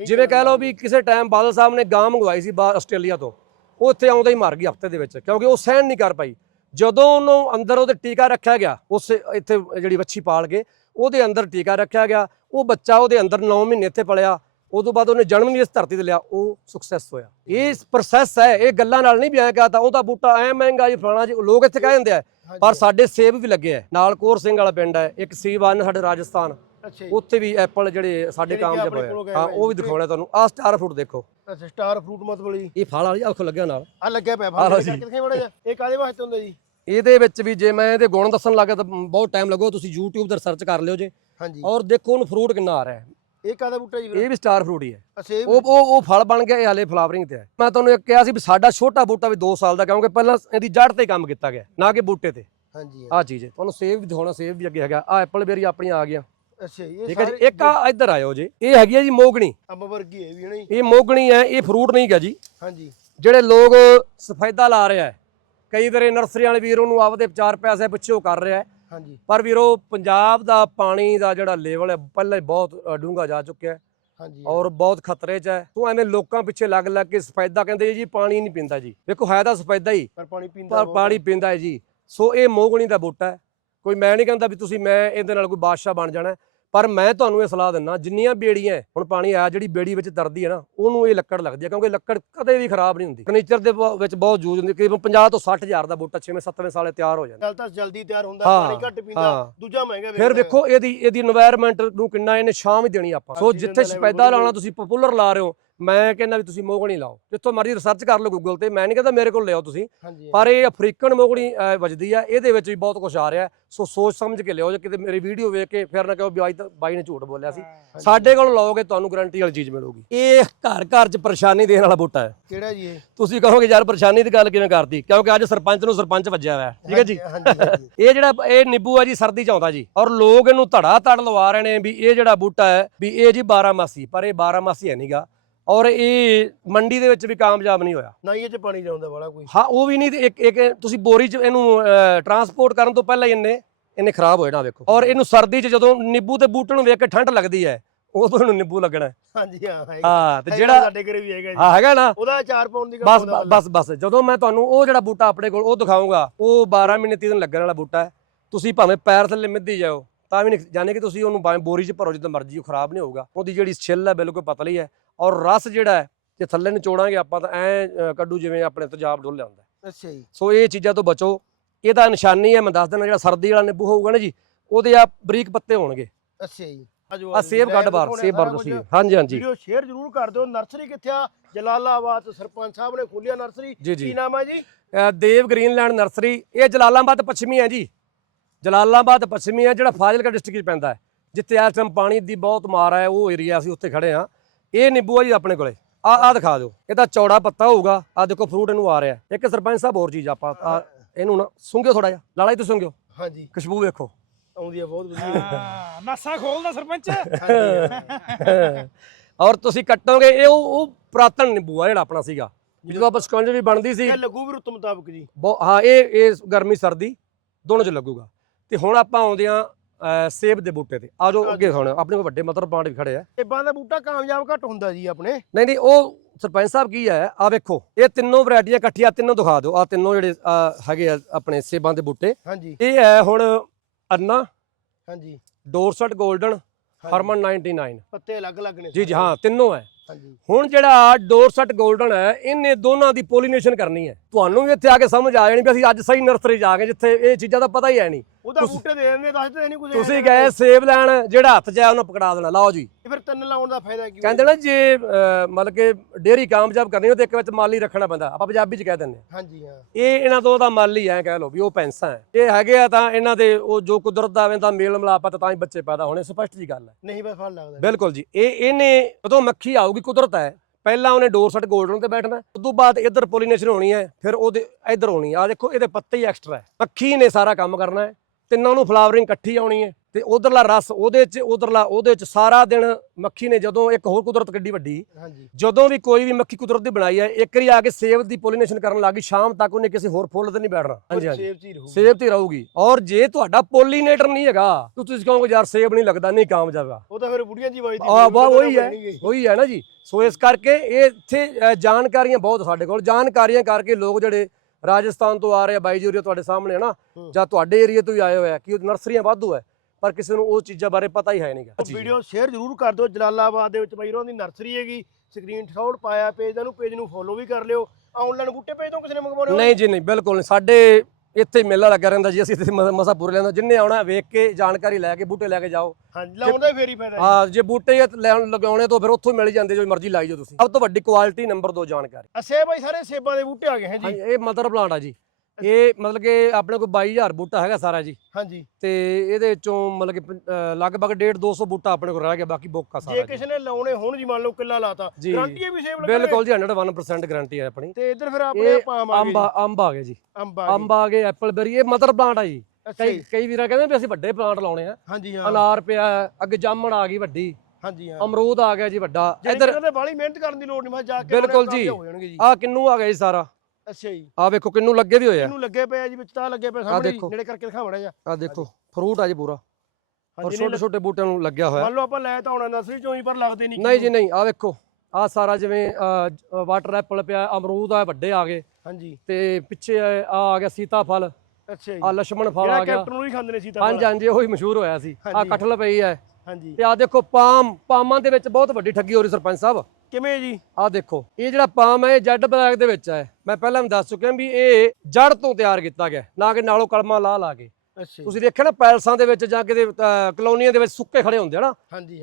ਜਿਵੇਂ ਕਹਿ ਲਓ। ਵੀ ਕਿਸੇ ਟਾਈਮ ਬਾਦਲ ਸਾਹਿਬ ਨੇ ਗਾਂ ਮੰਗਵਾਈ ਸੀ ਬਾਹਰ ਆਸਟ੍ਰੇਲੀਆ ਤੋਂ ਉਹ ਇੱਥੇ ਆਉਂਦਾ ਹੀ ਮਰ ਗਈ ਹਫ਼ਤੇ ਦੇ ਵਿੱਚ ਕਿਉਂਕਿ ਉਹ ਸਹਿਣ ਨਹੀਂ ਕਰ ਪਾਈ। ਜਦੋਂ ਉਹਨੂੰ ਅੰਦਰ ਉਹਦੇ ਟੀਕਾ ਰੱਖਿਆ ਗਿਆ ਉਸ ਇੱਥੇ ਜਿਹੜੀ ਵੱਛੀ ਪਾਲ ਕੇ ਉਹਦੇ ਅੰਦਰ ਟੀਕਾ ਰੱਖਿਆ ਗਿਆ ਉਹ ਬੱਚਾ ਉਹਦੇ ਅੰਦਰ 9 ਮਹੀਨੇ ਇੱਥੇ ਪਲਿਆ ਉਦੋਂ ਬਾਅਦ ਉਹਨੇ ਜਨਮ ਨਹੀਂ ਇਸ ਧਰਤੀ ਤੇ ਲਿਆ ਉਹ ਸਕਸੈਸ ਹੋਇਆ। ਇਹ ਪ੍ਰੋਸੈਸ ਹੈ ਇਹ ਗੱਲਾਂ ਨਾਲ ਨਹੀਂ ਬਿਆਨ ਕਰਤਾ ਉਹ ਤਾਂ ਬੂਟਾ ਐ ਮਹਿੰਗਾ ਜੀ ਫਲਾਣਾ ਜੀ ਲੋਕ ਇੱਥੇ ਕਹਿ ਆ। ਪਰ ਸਾਡੇ ਸੇਬ ਵੀ ਲੱਗੇ ਆ। ਨਾਲ ਕੋਰ ਸਿੰਘ ਵਾਲਾ ਪਿੰਡ ਹੈ ਇੱਕ ਸੀਵਾਨ ਸਾਡੇ ਰਾਜਸਥਾਨ। ਉੱਥੇ ਵੀ ਐਪਲ ਜਿਹੜੇ ਸਾਡੇ ਜਿਹੜੇ ਕਿ ਕਾਮਯਾਬ ਆਪਣੇ ਹੋਏ ਕੋਲੋਂ ਗਏ ਹਾਂ ਉਹ ਵੀ। ਦਿਖਾਉਣਾ ਤੁਹਾਨੂੰ। ਆਹ ਸਟਾਰ ਫਰੂਟ ਦੇਖੋ। ਅੱਛਾ ਸਟਾਰ ਫਰੂਟ ਮਤਲਬ ਜੀ ਇਹ ਫਲ ਵਾਲੀ ਅੱਖ ਲੱਗਿਆ ਨਾਲ। ਆ ਲੱਗਿਆ ਪਿਆ ਫਾਲ ਦਿਖਾਈ ਮੜਾ ਜਾ ਇਹ ਕਾਦੇ ਵਾਸਤੇ ਹੁੰਦਾ ਜੀ? ਇਹਦੇ ਵਿੱਚ ਵੀ ਜੇ ਮੈਂ ਇਹਦੇ ਗੁਣ ਦੱਸਣ ਲੱਗਾ ਤਾਂ ਬਹੁਤ ਟਾਈਮ ਲੱਗੋ ਤੁਸੀਂ YouTube ਤੇ ਸਰਚ ਕਰ ਲਿਓ ਜੇ। ਹਾਂਜੀ। ਔਰ ਦੇਖੋ ਉਹਨੂੰ ਫਰੂਟ ਕਿੰਨਾ ਆ ਰਿਹਾ। ਹੈ ਇਹ ਕਾਦਾ ਬੂਟਾ ਜੀ ਇਹ ਵੀ ਸਟਾਰ ਫਰੂਟ ਹੀ ਹੈ। ਅੱਛਾ ਇਹ ਉਹ ਉਹ ਉਹ ਫਲ ਬਣ ਗਿਆ ਇਹ ਹਾਲੇ ਫਲਾਵਰਿੰਗ ਤੇ ਹੈ। ਮੈਂ ਤੁਹਾਨੂੰ ਇੱਕ ਕਿਹਾ ਸੀ ਵੀ ਸਾਡਾ ਛੋਟਾ ਬੂਟਾ ਵੀ 2 ਸਾਲ ਦਾ ਕਿਉਂਕਿ ਪਹਿਲਾਂ ਇਹਦੀ ਜੜ ਤੇ ਕੰਮ ਕੀਤਾ ਗਿਆ ਨਾ ਕਿ ਬੂਟੇ ਤੇ। ਹਾਂਜੀ ਆਹ ਚੀਜ਼ ਹੈ। ਤੁਹਾਨੂੰ ਸੇਬ ਵੀ ਦਿਖਾਉਣਾ ਸੇਬ ਵੀ ਅੱਗੇ ਹੈਗਾ। ਆ ਐਪਲ ਬੇਰੀ ਆਪਣੀਆਂ ਆ ਗਈਆਂ। ਅੱਛਾ ਜੀ, ਇਹ ਠੀਕ ਹੈ ਜੀ। ਸਾਰੇ ਇੱਕ ਆ ਇੱਧਰ ਆਇਓ ਜੀ। ਇਹ ਹੈਗੀ ਹੈ ਜੀ ਮੋਗਣੀ। ਅੰਬ ਵਰਗੀ ਹੈ ਵੀ ਹੈ ਨਾ ਜੀ? ਇਹ ਮੋਗਣੀ ਹੈ ਇਹ ਫਰੂਟ ਨਹੀਂ ਗਾ ਜੀ। ਹਾਂਜੀ। ਜਿਹੜੇ ਲੋਕ ਸਫੈਦਾ ਲਾ ਰਿਹਾ ਹੈ। ਕਈ ਵਾਰੀ ਨਰਸਰੀ ਵਾਲੇ ਵੀਰ ਉਹਨੂੰ ਆਪਦੇ ਚਾਰ ਪੈਸੇ ਪਿੱਛੇ ਉਹ ਕਰ ਰਿਹਾ ਹੈ। ਹਾਂਜੀ। ਪਰ ਵੀਰੋ ਪੰਜਾਬ ਦਾ ਪਾਣੀ ਦਾ ਜਿਹੜਾ ਲੈਵਲ ਹੈ ਪਹਿਲਾਂ ਹੀ ਬਹੁਤ ਡੂੰਘਾ ਜਾ ਚੁੱਕਿਆ ਹੈ ਹਾਂਜੀ। ਔਰ ਬਹੁਤ ਖਤਰੇ 'ਚ ਹੈ। ਤੂੰ ਐਵੇਂ ਲੋਕਾਂ ਪਿੱਛੇ ਲੱਗ ਲੱਗ ਕੇ ਸਫੈਦਾ ਕਹਿੰਦੇ ਜੀ ਪਾਣੀ ਨਹੀਂ ਪੀਂਦਾ ਜੀ। ਵੇਖੋ ਹੈ ਤਾਂ ਸਫੈਦਾ ਹੀ ਪਰ ਪਾਣੀ ਪੀਂਦਾ ਪਰ ਪਾਣੀ ਪੀਂਦਾ ਹੈ ਜੀ। ਸੋ ਇਹ ਮੋਗਣੀ ਦਾ ਬੂਟਾ ਹੈ। ਕੋਈ ਮੈਂ ਨਹੀਂ ਕਹਿੰਦਾ ਵੀ ਤੁਸੀਂ ਮੈਂ ਇਹਦੇ ਨਾਲ ਕੋਈ ਬਾਦਸ਼ਾਹ ਬਣ ਜਾਣਾ ਪਰ ਮੈਂ ਤੁਹਾਨੂੰ ਇਹ ਸਲਾਹ ਦਿੰਦਾ ਜਿੰਨੀਆਂ ਬੇੜੀਆਂ ਹੁਣ ਪਾਣੀ ਆਇਆ ਜਿਹੜੀ ਬੇੜੀ ਵਿੱਚ ਤਰਦੀ ਹੈ ਨਾ ਉਹਨੂੰ ਇਹ ਲੱਕੜ ਲੱਗਦੀ ਹੈ ਕਿਉਂਕਿ ਲੱਕੜ ਕਦੇ ਵੀ ਖਰਾਬ ਨਹੀਂ ਹੁੰਦੀ। ਫਰਨੀਚਰ ਦੇ ਵਿੱਚ ਬਹੁਤ ਜੂਜ ਹੁੰਦੀ ਕਰੀਬ 50 ਤੋਂ 60000 ਦਾ ਬੂਟਾ 6ਵੇਂ 7ਵੇਂ ਸਾਲੇ ਤਿਆਰ ਹੋ ਜਾਂਦਾ। ਗੱਲ ਤਾਂ ਜਲਦੀ ਤਿਆਰ ਹੁੰਦਾ ਪਾਣੀ ਘੱਟ ਪੀਂਦਾ ਦੂਜਾ ਮਹਿੰਗਾ ਫਿਰ ਵੇਖੋ ਇਹਦੀ ਇਹਦੀ এনवायरमेंट ਨੂੰ ਕਿੰਨਾ ਇਹਨੇ ਸ਼ਾਮ ਵੀ ਦੇਣੀ ਆਪਾਂ। ਸੋ ਜਿੱਥੇ ਸਪੈਦਾ ਲਾਣਾ ਤੁਸੀਂ ਪਪੂਲਰ ਲਾ ਰਹੇ ਹੋ ਮੈਂ ਕਹਿੰਦਾ ਵੀ ਤੁਸੀਂ ਮੋਗਣੀ ਲਾਓ। ਜਿੱਥੋਂ ਮਰਜ਼ੀ ਰਿਸਰਚ ਕਰ ਲਓ ਗੂਗਲ ਤੇ ਮੈਂ ਨਹੀਂ ਕਹਿੰਦਾ ਮੇਰੇ ਕੋਲ ਲਿਆਓ ਤੁਸੀਂ। ਪਰ ਇਹ ਅਫਰੀਕਨ ਮੋਗਣੀ ਵੱਜਦੀ ਆ ਇਹਦੇ ਵਿੱਚ ਵੀ ਬਹੁਤ ਕੁਝ ਆ ਰਿਹਾ। ਸੋ ਸੋਚ ਸਮਝ ਕੇ ਲਿਓ ਜੇ ਕਿਤੇ ਮੇਰੀ ਵੀਡੀਓ ਵੇਖ ਕੇ ਫਿਰ ਨਾ ਕਹੋ ਵੀ ਬਾਈ ਨੇ ਝੂਠ ਬੋਲਿਆ ਸੀ। ਸਾਡੇ ਕੋਲ ਲਓਗੇ ਤੁਹਾਨੂੰ ਗਾਰੰਟੀ ਵਾਲੀ ਚੀਜ਼ ਮਿਲੂਗੀ। ਇਹ ਘਰ ਘਰ 'ਚ ਪਰੇਸ਼ਾਨੀ ਦੇਣ ਵਾਲਾ ਬੂਟਾ ਹੈ। ਕਿਹੜਾ ਜੀ ਇਹ? ਤੁਸੀਂ ਕਹੋਗੇ ਯਾਰ ਪਰੇਸ਼ਾਨੀ ਦੀ ਗੱਲ ਕਿਵੇਂ ਕਰਤੀ? ਕਿਉਂਕਿ ਅੱਜ ਸਰਪੰਚ ਨੂੰ ਸਰਪੰਚ ਵੱਜਿਆ ਹੋਇਆ ਠੀਕ ਹੈ ਜੀ? (laughs) ਇਹ ਜਿਹੜਾ ਇਹ ਨਿੰਬੂ ਆ ਜੀ ਸਰਦੀ ਚ ਆਉਂਦਾ ਜੀ। ਔਰ ਲੋਕ ਇਹਨੂੰ ਧੜਾ ਧੜ ਲਵਾ ਰਹੇ ਨੇ ਵੀ ਇਹ ਜਿਹੜਾ ਬੂਟਾ ਹੈ ਵੀ ਇਹ ਜੀ 12 ਮਾਸੀ ਪਰ ਇਹ 12 ਮਾਸੀ ਹੈ ਨਹੀਂਗਾ ਔਰ ਇਹ ਮੰਡੀ ਦੇ ਵਿੱਚ ਵੀ ਕਾਮਯਾਬ ਨਹੀਂ ਹੋਇਆ। ਨਾ ਹੀ ਇਹ ਚ ਪਾਣੀ ਜਾਉਂਦਾ ਵਾਲਾ ਕੋਈ। ਹਾਂ ਉਹ ਵੀ ਨਹੀਂ ਤੇ ਇੱਕ ਇੱਕ ਤੁਸੀਂ ਬੋਰੀ ਚ ਇਹਨੂੰ ਟਰਾਂਸਪੋਰਟ ਕਰਨ ਤੋਂ ਪਹਿਲਾਂ ਹੀ ਇਹਨੇ ਇਹਨੇ ਖਰਾਬ ਹੋ ਜਾਣਾ ਵੇਖੋ। ਔਰ ਇਹਨੂੰ ਸਰਦੀ ਚ ਜਦੋਂ ਨਿੰਬੂ ਤੇ ਬੂਟੇ ਨੂੰ ਵੇਖ ਕੇ ਠੰਡ ਲੱਗਦੀ ਹੈ ਉਦੋਂ ਇਹਨੂੰ ਨਿੰਬੂ ਲੱਗਣਾ। ਹਾਂਜੀ ਹਾਂ ਹਾਂ ਤੇ ਜਿਹੜਾ ਸਾਡੇ ਘਰੇ ਵੀ ਹੈਗਾ ਜੀ। ਹਾਂ ਹੈਗਾ ਨਾ? ਉਹਦਾ ਚਾਰ ਪਾਉਣ ਦੀ ਬਸ ਬਸ ਬਸ ਜਦੋਂ ਮੈਂ ਤੁਹਾਨੂੰ ਉਹ ਜਿਹੜਾ ਬੂਟਾ ਆਪਣੇ ਕੋਲ ਉਹ ਦਿਖਾਉਂਗਾ ਉਹ 12 ਮਹੀਨੇ 30 ਦਿਨ ਲੱਗਣ ਵਾਲਾ ਬੂਟਾ ਹੈ। ਤੁਸੀਂ ਭਾਵੇਂ ਪੈਰ ਥੱਲੇ ਮਿੱਧੀ ਜਾਓ ਤਾਂ ਵੀ ਨਹੀਂ ਜਾਣੇ ਕਿ ਤੁਸੀਂ ਉਹਨੂੰ ਬੋਰੀ 'ਚ ਭਰੋ ਜਿੱਦਾਂ ਮਰਜ਼ੀ ਉਹ ਖਰਾਬ ਨਹੀਂ ਹੋਊਗਾ। ਉਹਦੀ ਜਿਹੜੀ ਛਿੱਲ ਹੈ ਬਿਲਕੁਲ ਪਤਲੀ ਹੈ। ਔਰ ਰਸ ਜਿਹੜਾ ਹੈ ਜੇ ਥੱਲੇ ਨਿਚੋੜਾਂਗੇ ਆਪਾਂ ਤਾਂ ਐ ਕੱਢੂ ਜਿਵੇਂ ਆਪਣੇ ਤੇਜ਼ਾਬ ਡੋਲਿਆ ਹੁੰਦਾ ਹੈ। ਅੱਛਾ ਜੀ। ਸੋ ਇਹ ਚੀਜ਼ਾਂ ਤੋਂ ਬਚੋ। ਇਹਦਾ ਨਿਸ਼ਾਨੀ ਹੈ ਮੈਂ ਦੱਸ ਦਿੰਦਾ ਜਿਹੜਾ ਸਰਦੀ ਵਾਲਾ ਨਿੰਬੂ ਹੋਊਗਾ ਨਾ ਜੀ ਉਹਦੇ ਆ ਬਰੀਕ ਪੱਤੇ ਹੋਣਗੇ। ਅੱਛਾ ਜੀ। ਆ ਸੇਬ ਕੱਢ ਬਾਹਰ ਸੇਬ ਬਾਹਰ ਤੁਸੀਂ। ਹਾਂਜੀ ਹਾਂਜੀ। ਵੀਡੀਓ ਸ਼ੇਅਰ ਜ਼ਰੂਰ ਕਰ ਦਿਓ। ਨਰਸਰੀ ਕਿੱਥੇ ਆ? ਜਲਾਲਾਬਾਦ ਸਰਪੰਚ ਸਾਹਿਬ ਨੇ ਖੋਲਿਆ ਨਰਸਰੀ। ਕੀ ਨਾਮ ਹੈ ਜੀ? Dev Greenland nursery. ਇਹ ਜਲਾਲਾਬਾਦ ਪੱਛਮੀ ਹੈ ਜੀ। ਜਲਾਲਾਬਾਦ ਪੱਛਮੀ ਹੈ ਜਿਹੜਾ ਫਾਜ਼ਿਲਕਾ ਡਿਸਟ੍ਰਿਕਟ 'ਚ ਪੈਂਦਾ ਹੈ। ਜਿੱਥੇ ਇਸ ਟਾਈਮ ਪਾਣੀ ਦੀ ਬਹੁਤ ਮਾਰ ਹੈ ਉਹ ਏਰੀਆ ਅਸੀਂ ਉੱਥੇ ਖੜੇ ਆ ਇਹ ਨਿੰਬੂ ਆ ਜੀ ਆਪਣੇ ਕੋਲੇ। ਆ ਆ ਦਿਖਾ ਦਿਓ। ਇਹਦਾ ਚੌੜਾ ਪੱਤਾ ਹੋਊਗਾ। ਆ ਦੇਖੋ ਫਰੂਟ ਇਹਨੂੰ ਆ ਰਿਹਾ। ਇੱਕ ਸਰਪੰਚ ਸਾਹਿਬ ਹੋਰ ਚੀਜ਼ ਆਪਾਂ ਆਹ ਇਹਨੂੰ ਨਾ ਸੁੰਘਿਓ ਥੋੜਾ ਜਿਹਾ। ਲਾਲਾ ਜੀ ਤੁਸੀਂ ਸੁੰਘਿਓ। ਹਾਂਜੀ। ਖੁਸ਼ਬੂ ਵੇਖੋ। ਆਉਂਦੀ ਆ ਬਹੁਤ ਵਧੀਆ। ਹਾਂ ਨਾਸਾ ਖੋਲਦਾ ਸਰਪੰਚ। ਔਰ ਤੁਸੀਂ ਕੱਟੋਗੇ ਇਹ ਉਹ ਉਹ ਪੁਰਾਤਨ ਨਿੰਬੂ ਆ ਜਿਹੜਾ ਆਪਣਾ ਸੀਗਾ। ਜਦੋਂ ਆਪਾਂ ਸਕੰਜ ਵੀ ਬਣਦੀ ਸੀ। ਇਹ ਲੱਗੂ ਵੀ ਰੁੱਤ ਮੁਤਾਬਕ ਜੀ। ਬਹੁ- ਹਾਂ ਇਹ ਇਹ ਗਰਮੀ ਸਰਦੀ ਦੋਨੋਂ ਚ ਲੱਗੂਗਾ। ਤੇ ਹੁਣ ਆਪਾਂ ਆਉਂਦੇ ਆ ਸੇਬ ਦੇ ਬੂਟੇ ਤੇ। ਆ ਜਾਓ ਅੱਗੇ ਹੁਣ ਆਪਣੇ ਕੋਲ ਵੱਡੇ ਮਤਰ ਪਲਾਂਟ ਵੀ ਖੜੇ ਆ। ਸੇਬਾਂ ਦਾ ਬੂਟਾ ਕਾਮਯਾਬ ਘੱਟ ਹੁੰਦਾ ਜੀ ਆਪਣੇ। ਨਹੀਂ ਨਹੀਂ ਉਹ ਸਰਪੰਚ ਸਾਹਿਬ ਕੀ ਹੈ ਆ ਵੇਖੋ ਇਹ ਤਿੰਨੋਂ ਵੈਰਾਈਟੀਆਂ ਇਕੱਠੀਆਂ ਤਿੰਨੋਂ ਦਿਖਾ ਦਿਓ। ਆ ਤਿੰਨੋਂ ਜਿਹੜੇ ਹੈਗੇ ਆ ਆਪਣੇ ਸੇਬਾਂ ਦੇ ਬੂਟੇ। ਹਾਂਜੀ। ਇਹ ਹੈ ਹੁਣ ਅੰਨਾ ਹਾਂਜੀ। ਡੋਰਸਟ 골ਡਨ। ਹਰਮਨ 99 ਪੱਤੇ ਅਲੱਗ-ਅਲੱਗ ਨੇ ਜੀ ਜੀ ਹਾਂ ਤਿੰਨੋਂ ਹੈ। ਹੁਣ ਜਿਹੜਾ ਡੋਰਸਟ 골ਡਨ ਹੈ ਇਹਨੇ ਦੋਨਾਂ ਦੀ ਪੋਲੀਨੇਸ਼ਨ ਕਰਨੀ ਹੈ। ਤੁਹਾਨੂੰ ਵੀ ਇੱਥੇ ਆ ਕੇ ਸਮਝ ਆ ਜਾਣੀ ਵੀ ਅਸੀਂ ਅੱਜ ਸਹੀ ਨਰਸਰੀ ਜਾ ਕੇ ਜਿੱਥੇ ਇਹ ਚੀਜ਼ਾਂ ਦਾ ਪਤਾ ਹੀ ਹੈ ਨਹੀਂ। ਉਹਦਾ ਬੂਟੇ ਦੇ ਦਿੰਦੇ ਦੱਸਦੇ ਨਹੀਂ ਕੁਝ ਤੁਸੀਂ ਗਏ ਸੇਬ ਲੈਣ ਜਿਹੜਾ ਹੱਥ 'ਚ ਉਹਨੂੰ ਪਕੜਾ ਦੇਣਾ। ਲਓ ਜੀ। ਫਿਰ ਤਿੰਨ ਲਾਉਣ ਦਾ ਫਾਇਦਾ ਕੀ ਕਹਿੰਦੇ ਨਾ ਜੇ ਮਤਲਬ ਕਿ ਡੇਰੀ ਕਾਮਯਾਬ ਕਰਨੀ ਹੋ ਤੇ ਇੱਕ ਵਿੱਚ ਮਾਲੀ ਰੱਖਣਾ ਪੈਂਦਾ। ਆਪਾਂ ਪੰਜਾਬੀ 'ਚ ਕਹਿ ਦਿੰਦੇ ਹਾਂਜੀ ਹਾਂ। ਇਹ ਇਹਨਾਂ ਤੋਂ ਦਾ ਮਾਲੀ ਐ ਕਹਿ ਲਓ ਵੀ ਉਹ ਪੈਂਸਾ ਹੈ। ਇਹ ਹੈਗੇ ਆ ਤਾਂ ਇਹਨਾਂ ਦੇ ਉਹ ਜੋ ਕੁਦਰਤ ਦਾ ਐਵੇਂ ਦਾ ਮੇਲ ਮਿਲਾਪ ਤਾਂ ਤਾਂ ਹੀ ਬੱਚੇ ਪੈਦਾ ਹੋਣੇ ਸਪਸ਼ਟ ਜੀ ਗੱਲ ਹੈ। ਨਹੀਂ ਬਸ ਫਲ ਲੱਗਦਾ। ਬਿਲਕੁਲ ਜੀ। ਇਹ ਇਹਨੇ ਜਦੋਂ ਮੱਖੀ ਆਊਗੀ ਕੁਦਰਤ ਹੈ। ਪਹਿਲਾਂ ਉਹਨੇ ਡੋਰ ਸੈਟ 골ਡਨ ਤੇ ਬੈਠਣਾ, ਉਸ ਤੋਂ ਬਾਅਦ ਇੱਧਰ ਪੋਲੀਨੇਸ਼ਨ ਹੋਣੀ ਹੈ, ਫਿਰ ਉਹਦੇ ਇੱਧਰ ਹੋਣੀ ਆ ਦੇਖੋ, ਇਹਦੇ ਪੱਤੇ ਹੀ ਐਕਸਟਰਾ ਹੈ। ਮੱਖੀ ਨੇ ਸਾਰਾ ਕੰਮ ਕਰਨਾ ਹੈ। ਤਿੰਨਾਂ ਨੂੰ ਫਲਾਵਰਿੰਗ ਇਕੱਠੀ ਆਉਣੀ ਹੈ ਤੇ ਉਧਰਲਾ ਰਸ ਉਹਦੇ 'ਚ ਉਧਰਲਾ ਉਹਦੇ 'ਚ ਸਾਰਾ ਦਿਨ ਮੱਖੀ ਨੇ ਜਦੋਂ ਇੱਕ ਹੋਰ ਕੁਦਰਤ ਕਿੱਡੀ ਵੱਡੀ ਜਦੋਂ ਵੀ ਕੋਈ ਵੀ ਮੱਖੀ ਕੁਦਰਤ ਦੀ ਬਣਾਈ ਹੈ ਇੱਕ ਵਾਰੀ ਆ ਕੇ ਸੇਬ ਦੀ ਪੋਲੀਨੇਸ਼ਨ ਕਰਨ ਲੱਗੀ ਸ਼ਾਮ ਤੱਕ ਉਹਨੇ ਕਿਸੇ ਹੋਰ ਫੁੱਲ ਤੇ ਨਹੀਂ ਬੈਠਣਾ। ਹਾਂਜੀ ਹਾਂਜੀ। ਸੇਬ ਤੇ ਰਹੂਗੀ। ਔਰ ਜੇ ਤੁਹਾਡਾ ਪੋਲੀਨੇਟਰ ਨਹੀਂ ਹੈਗਾ ਤਾਂ ਤੁਸੀਂ ਕਹੋਗੇ ਯਾਰ ਸੇਬ ਨਹੀਂ ਲੱਗਦਾ ਨਹੀਂ ਕਾਮਯਾਬ ਆ। ਉਹ ਤਾਂ ਫਿਰ ਬੁੜੀਆਂ ਜੀ ਵਜਦੀ ਆ ਵਾ ਉਹੀ ਹੈ ਉਹੀ ਹੈ ਨਾ ਜੀ। ਸੋ ਇਸ ਕਰਕੇ ਇਹ ਇੱਥੇ ਜਾਣਕਾਰੀਆਂ ਬਹੁਤ ਸਾਡੇ ਕੋਲ ਜਾਣਕਾਰੀਆਂ ਕਰਕੇ ਲੋਕ ਜਿਹੜੇ ਰਾਜਸਥਾਨ ਤੋਂ ਆ ਰਹੇ ਬਾਈ ਜੀ ਹੋਰੀ ਤੁਹਾਡੇ ਸਾਹਮਣੇ ਹੈ ਨਾ। ਜਾਂ ਤੁਹਾਡੇ ਏਰੀਆ ਤੋਂ ਹੀ ਆਏ ਹੋਏ ਆ ਕਿ ਉਹ ਨਰਸਰੀਆਂ ਵਾਧੂ ਹੈ ਪਰ ਕਿਸੇ ਨੂੰ ਉਹ ਚੀਜ਼ਾਂ ਬਾਰੇ ਪਤਾ ਹੀ ਹੈ ਨਹੀਂਗਾ ਵੀਡੀਓ ਸ਼ੇਅਰ ਜ਼ਰੂਰ ਕਰ ਦਿਓ ਜਲਾਲਾਬਾਦ ਦੇ ਵਿੱਚ ਬਾਈ ਹੋਰਾਂ ਦੀ ਨਰਸਰੀ ਹੈਗੀ ਸਕਰੀਨਸ਼ਾਟ ਪਾਇਆ ਪੇਜ ਦਾ ਨੂੰ ਪੇਜ ਨੂੰ ਫੋਲੋ ਵੀ ਕਰ ਲਿਓ ਆਨਲਾਈਨ ਬੂਟੇ ਪੇਜ ਤੋਂ ਕਿਸੇ ਨੇ ਮੰਗਵਾਉਣੇ? ਨਹੀਂ ਜੀ ਨਹੀਂ ਬਿਲਕੁਲ ਨਹੀਂ ਸਾਡੇ ਇੱਥੇ ਮੇਲਾ ਲੱਗਾ ਰਹਿੰਦਾ ਜੀ ਅਸੀਂ ਇੱਥੇ ਮ- ਮਸਾ ਪੂਰੇ ਲੈਂਦਾ ਜਿੰਨੇ ਆਉਣਾ ਵੇਖ ਕੇ ਜਾਣਕਾਰੀ ਲੈ ਕੇ ਬੂਟੇ ਲੈ ਕੇ ਜਾਓ। ਹਾਂਜੀ ਲਾਉਂਦਾ ਫੇਰ ਹੀ ਫਾਇਦਾ ਹੈ। ਹਾਂ ਜੇ ਬੂਟੇ ਲੈਣ ਲਗਾਉਣੇ ਤਾਂ ਫਿਰ ਉੱਥੋਂ ਹੀ ਮਿਲ ਜਾਂਦੇ ਜੋ ਮਰਜ਼ੀ ਲਾਈ ਜਾਓ ਤੁਸੀਂ। ਸਭ ਤੋਂ ਵੱਡੀ ਕੁਆਲਿਟੀ ਨੰਬਰ 2 ਜਾਣਕਾਰੀ। ਆ ਸੇਬ ਸਾਰੇ ਸੇਬਾਂ ਦੇ ਬੂਟੇ ਆ ਗਏ ਹੈ ਜੀ। ਹਾਂਜੀ ਇਹ ਮਦਰ ਪਲਾਂਟ ਆ ਜੀ। ਇਹ ਮਤਲਬ ਕਿ ਆਪਣੇ ਕੋਲ 22000 ਬੂਟਾ ਹੈਗਾ ਸਾਰਾ ਜੀ। ਹਾਂਜੀ। ਤੇ ਇਹਦੇ ਵਿੱਚੋਂ ਮਤਲਬ ਕਿ ਪੰ- ਅਹ ਲਗਭਗ 1.5 200 ਬੂਟਾ ਆਪਣੇ ਕੋਲ ਰਹਿ ਗਿਆ ਬਾਕੀ ਬੁੱਕ ਆ ਜੇ ਸਾਰਾ ਜੀ। ਕਿਸੇ ਨੇ ਲਾਉਣੇ ਹੋਣ ਜੀ ਮੰਨ ਲਓ ਕਿੱਲਾ ਲਾਤਾ ਜੀ। ਗਾਰੰਟੀ ਹੈ ਵੀ ਲੱਗਣਗੇ? ਬਿਲਕੁਲ ਜੀ 101% ਗਾਰੰਟੀ ਹੈ ਆਪਣੀ। ਤੇ ਇੱਧਰ ਫਿਰ ਆਪਣੇ ਇਹ ਪਾਮ ਆ ਗਏ ਅੰਬ ਆ- ਅੰਬ ਆ ਗਏ ਜੀ। ਅੰਬ ਆ ਗਏ। ਅੰਬ ਆ ਗਏ ਐਪਲ ਬੈਰੀ ਇਹ ਮਦਰ ਪਲਾਂਟ ਆ ਜੀ। ਅੱਛਾ ਕਈ ਜੀ। ਕਈ ਵੀਰਾਂ ਕਹਿੰਦੇ ਵੀ ਅਸੀਂ ਵੱਡੇ ਪਲਾਂਟ ਲਾਉਣੇ ਆ। ਹਾਂਜੀ ਹਾਂ। ਅਨਾਰ ਪਿਆ ਹੈ, ਅੱਗੇ ਜਾਮਣ ਆ ਗਈ ਵੱਡੀ। ਹਾਂਜੀ ਹਾਂ। ਅਮਰੂਦ ਆ ਗਿਆ ਜੀ ਵੱਡਾ। ਇੱਧਰ ਬਾਲੀ ਮਿਹਨਤ ਕਰਨ ਦੀ ਲੋੜ ਨਹੀਂ ਮੈਂ ਜਾ ਕੇ ਬਿਲਕੁਲ ਜੀ। ਹੋ ਜਾਣਗੇ ਜੀ। ਆ ਕਿੰਨੂ ਆ ਗਿਆ ਜੀ ਸਾਰਾ। ਅੱਛਾ ਜੀ। ਆ ਵੇਖੋ ਕਿੰਨੂ ਲੱਗੇ ਵੀ ਹੋਏ ਆ। ਲੱਗੇ ਪਏ ਆ ਜੀ ਵਿੱਚ ਤਾਂ ਲੱਗੇ ਪਏ ਸਾਹਮਣੇ ਨੇੜੇ ਕਰਕੇ ਦਿਖਾਵਣਾ ਜਾ ਆ ਦੇਖੋ ਫਰੂਟ ਆ ਜੀ ਪੂਰਾ। ਔਰ ਛੋਟੇ ਛੋਟੇ ਬੂਟਿਆਂ ਨੂੰ ਲੱਗਿਆ ਹੋਇਆ। ਮੰਨ ਲਓ ਆਪਾਂ ਲੈ ਤਾਂ ਆਉਣਾ ਨਰਸਰੀ ਚੋਂ ਹੀ ਪਰ ਲੱਗਦੇ ਨਹੀਂ ਨਹੀਂ ਜੀ ਨਹੀਂ ਆ ਵੇਖੋ ਆ ਸਾਰਾ ਜਿਵੇਂ ਵਾਟਰ ਐਪਲ ਪਿਆ ਅਮਰੂਦ ਆ ਵੱਡੇ ਆ ਗਏ। ਹਾਂਜੀ। ਤੇ ਪਿੱਛੇ ਆ ਆ ਗਿਆ ਸੀਤਾਫਲ। ਅੱਛਾ ਜੀ। ਆ ਲਛਮਣ ਫਲ ਆ ਗਿਆ। ਕੈਪਟਨ ਨੂੰ ਹੀ ਖਾਂਦੇ ਨੇ ਸੀ ਤਾਂ ਹਾਂਜੀ ਹਾਂਜੀ ਉਹੀ ਮਸ਼ਹੂਰ ਹੋਇਆ ਸੀ। ਆ ਹਾਂਜੀ। ਪਈ ਹੈ। ਹਾਂਜੀ। ਤੇ ਆ ਦੇਖੋ ਪਾਮ ਪਾਮਾਂ ਦੇ ਵਿੱਚ ਬਹੁਤ ਵੱਡੀ ਠੱਗੀ ਹੋ ਰਹੀ ਸਰਪੰਚ ਸਾਹਿਬ। ਕਿਵੇਂ ਜੀ? ਆ ਦੇਖੋ ਇਹ ਜਿਹੜਾ ਪਾਮ ਹੈ ਇਹ ਜੈਡ ਬਲੈਕ ਦੇ ਵਿੱਚ ਹੈ। ਮੈਂ ਪਹਿਲਾਂ ਵੀ ਦੱਸ ਚੁੱਕਿਆ ਵੀ ਇਹ ਜੜ ਤੋਂ ਤਿਆਰ ਕੀਤਾ ਗਿਆ ਨਾ ਕਿ ਨਾਲੋਂ ਕਲਮਾਂ ਲਾ ਲਾ ਕੇ। ਤੁਸੀਂ ਦੇਖਿਆ ਨਾ ਪੈਲਸਾਂ ਦੇ ਵਿੱਚ ਜਾਂ ਕਿਤੇ ਕਲੋਨੀਆਂ ਦੇ ਵਿੱਚ ਸੁੱਕੇ ਖੜੇ ਹੁੰਦੇ ਆ ਨਾ।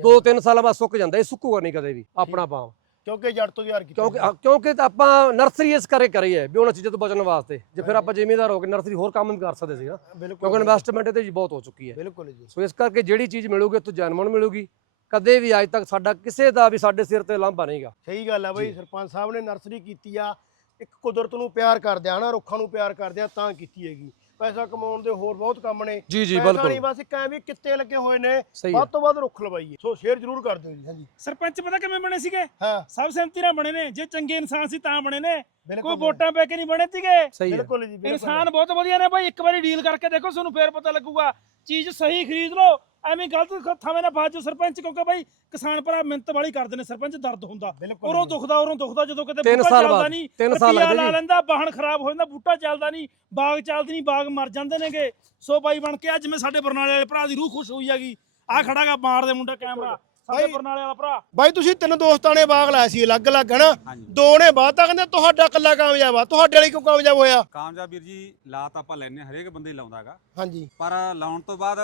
ਦੋ ਤਿੰਨ ਸਾਲਾਂ ਬਾਅਦ ਸੁੱਕ ਜਾਂਦਾ ਇਹ ਸੁੱਕੂਗਾ ਨਹੀਂ ਕਦੇ ਵੀ ਆਪਣਾ ਪਾਮ। ਕਿਉਂਕਿ ਜੜ ਤੋਂ ਤਿਆਰ ਕੀਤਾ ਕਿਉਂਕਿ ਕਿਉਂਕਿ ਤਾਂ ਆਪਾਂ ਨਰਸਰੀ ਇਸ ਕਰੇ ਕਰੀ ਹੈ ਵੀ ਉਹਨਾਂ ਚੀਜ਼ਾਂ ਤੋਂ ਬਚਣ ਵਾਸਤੇ ਜੇ ਫਿਰ ਆਪਾਂ ਜ਼ਿਮੀਂਦਾਰ ਹੋ ਕੇ ਨਰਸਰੀ ਹੋਰ ਕੰਮ ਵੀ ਕਰ ਸਕਦੇ ਸੀ ਨਾ ਬਿਲਕੁਲ ਕਿਉਂਕਿ ਇਨਵੈਸਟਮੈਂਟ ਜੀ ਬਹੁਤ ਹੋ ਚੁੱਕੀ ਹੈ। ਬਿਲਕੁਲ ਜੀ। ਸੋ ਇਸ ਕਰਕੇ ਜਿਹੜੀ ਚੀਜ਼ ਮਿਲੂਗੀ ਤੋਂ ਜਨਮਨ ਮਿਲੂਗੀ। ਕਦੇ ਵੀ ਅੱਜ ਤੱਕ ਸਾਡਾ ਕਿਸੇ ਦਾ ਵੀ ਸਾਡੇ ਸਿਰ ਤੇ ਲਾਂਭਾ ਨਹੀਂਗਾ। ਸਹੀ ਗੱਲ ਆ ਬਈ ਸਰਪੰਚ ਸਾਹਿਬ ਨੇ ਨਰਸਰੀ ਕੀਤੀ ਆ ਇੱਕ ਕੁਦਰਤ ਨੂੰ ਪਿਆਰ ਕਰਦਿਆਂ ਹਨਾ ਰੁੱਖਾਂ ਨੂੰ ਪਿਆਰ ਕਰਦਿਆਂ ਤਾਂ ਕੀਤੀ ਹੈਗੀ। ਪੈਸਾ ਕਮਾਉਣ ਦੇ ਹੋਰ ਬਹੁਤ ਕੰਮ ਨੇ। ਜੀ ਜੀ ਬਿਲਕੁਲ। ਨਹੀਂ ਬਸ ਇੱਕ ਐ ਵੀ ਕਿੱਤੇ ਲੱਗੇ ਹੋਏ ਨੇ। ਵੱਧ ਤੋਂ ਵੱਧ ਰੁੱਖ ਲਵਾਈਏ। ਸੋ ਸ਼ੇਅਰ ਜ਼ਰੂਰ ਕਰ ਦਿਓ ਜੀ ਹਾਂਜੀ। ਸਰਪੰਚ ਪਤਾ ਕਿਵੇਂ ਬਣੇ ਸੀਗੇ? ਹਾਂ। ਸਭ ਸਹਿਮਤੀ ਨਾਲ ਬਣੇ ਨੇ। ਜੇ ਚੰਗੇ ਇਨਸਾਨ ਸੀ ਤਾਂ ਬਣੇ ਨੇ। ਕੋਈ ਵੋਟਾਂ ਪੈ ਕੇ ਨਹੀਂ ਬਣੇ ਸੀਗੇ? ਬਿਲਕੁਲ ਜੀ ਬਿਲਕੁਲ। ਇਨਸਾਨ ਬਹੁਤ ਵਧੀਆ ਨੇ ਭਾਈ ਇੱਕ ਵਾਰੀ ਡੀਲ ਕਰਕੇ ਦੇਖੋ ਤੁਹਾਨੂੰ ਫੇਰ ਪਤਾ ਲੱਗੂਗਾ। ਚੀਜ਼ ਸਹੀ ਖਰੀਦ ਲਓ ਐਵੇਂ ਗਲਤ ਥਾਵੇਂ ਨਾ ਬਾਜੋ ਸਰਪੰਚ ਕਿਉਂਕਿ ਭਾਈ ਕਿਸਾਨ ਭਰਾ ਮਿਹਨਤ ਵਾਲੀ ਕਰਦੇ ਨੇ ਸਰਪੰਚ ਦਰਦ ਹੁੰਦਾ। ਉਰੋਂ। ਦੁਖਦਾ ਉਰੋਂ ਦੁਖਦਾ ਜਦੋਂ ਕਿਤੇ ਬੂਟਾ ਚੱਲਦਾ ਨਹੀਂ ਤਿੰਨ ਸਾਲ ਲੱਗਦੇ ਜੀ। ਲੈਂਦਾ ਬਾਹਣ ਖਰਾਬ ਹੋ ਜਾਂਦਾ ਬੂਟਾ ਚੱਲਦਾ ਨਹੀਂ ਬਾਗ ਚੱਲਦੀ ਨਹੀਂ ਬਾਗ ਮਰ ਜਾਂਦੇ ਨੇਗੇ। ਸੋ ਬਾਈ ਬਣ ਕੇ ਅੱਜ ਮੈਂ ਸਾਡੇ ਬਰਨਾਲੇ ਵਾਲੇ ਭਰਾ ਦੀ ਰੂਹ ਖੁਸ਼ ਹੋਈ ਹੈਗੀ। ਆ ਖੜਾਗਾ ਮਾਰ ਦੇ ਮੁੰਡਾ ਕੈਮਰਾ। ਸਾਡੇ ਬਾਈ- ਬਰਨਾਲੇ ਵਾਲਾ ਭਰਾ। ਬਾਈ ਤੁਸੀਂ ਤਿੰਨ ਦੋਸਤਾਂ ਨੇ ਬਾਗ ਲਾਇਆ ਸੀ ਅਲੱਗ-ਅਲੱਗ ਹਨਾ? ਦੋ ਨੇ ਬਾਅਦ ਤਾਂ ਕਹਿੰਦੇ ਤੁਹਾਡਾ ਇਕੱਲਾ ਕਾਮਯਾਬ ਆ ਤੁਹਾਡੇ ਵਾਲੀ ਕਿਉਂ ਕਾਮਯਾਬ ਹੋਇਆ? ਕਾਮਯਾਬ ਵੀਰ ਜੀ ਲਾ ਤਾਂ ਆਪਾਂ ਲੈਨੇ ਹਰੇਕ ਬੰਦੇ ਲਾਉਂਦਾਗਾ ਹਾਂਜੀ। ਪਰ ਲਾਉਣ ਤੋਂ ਬਾਅਦ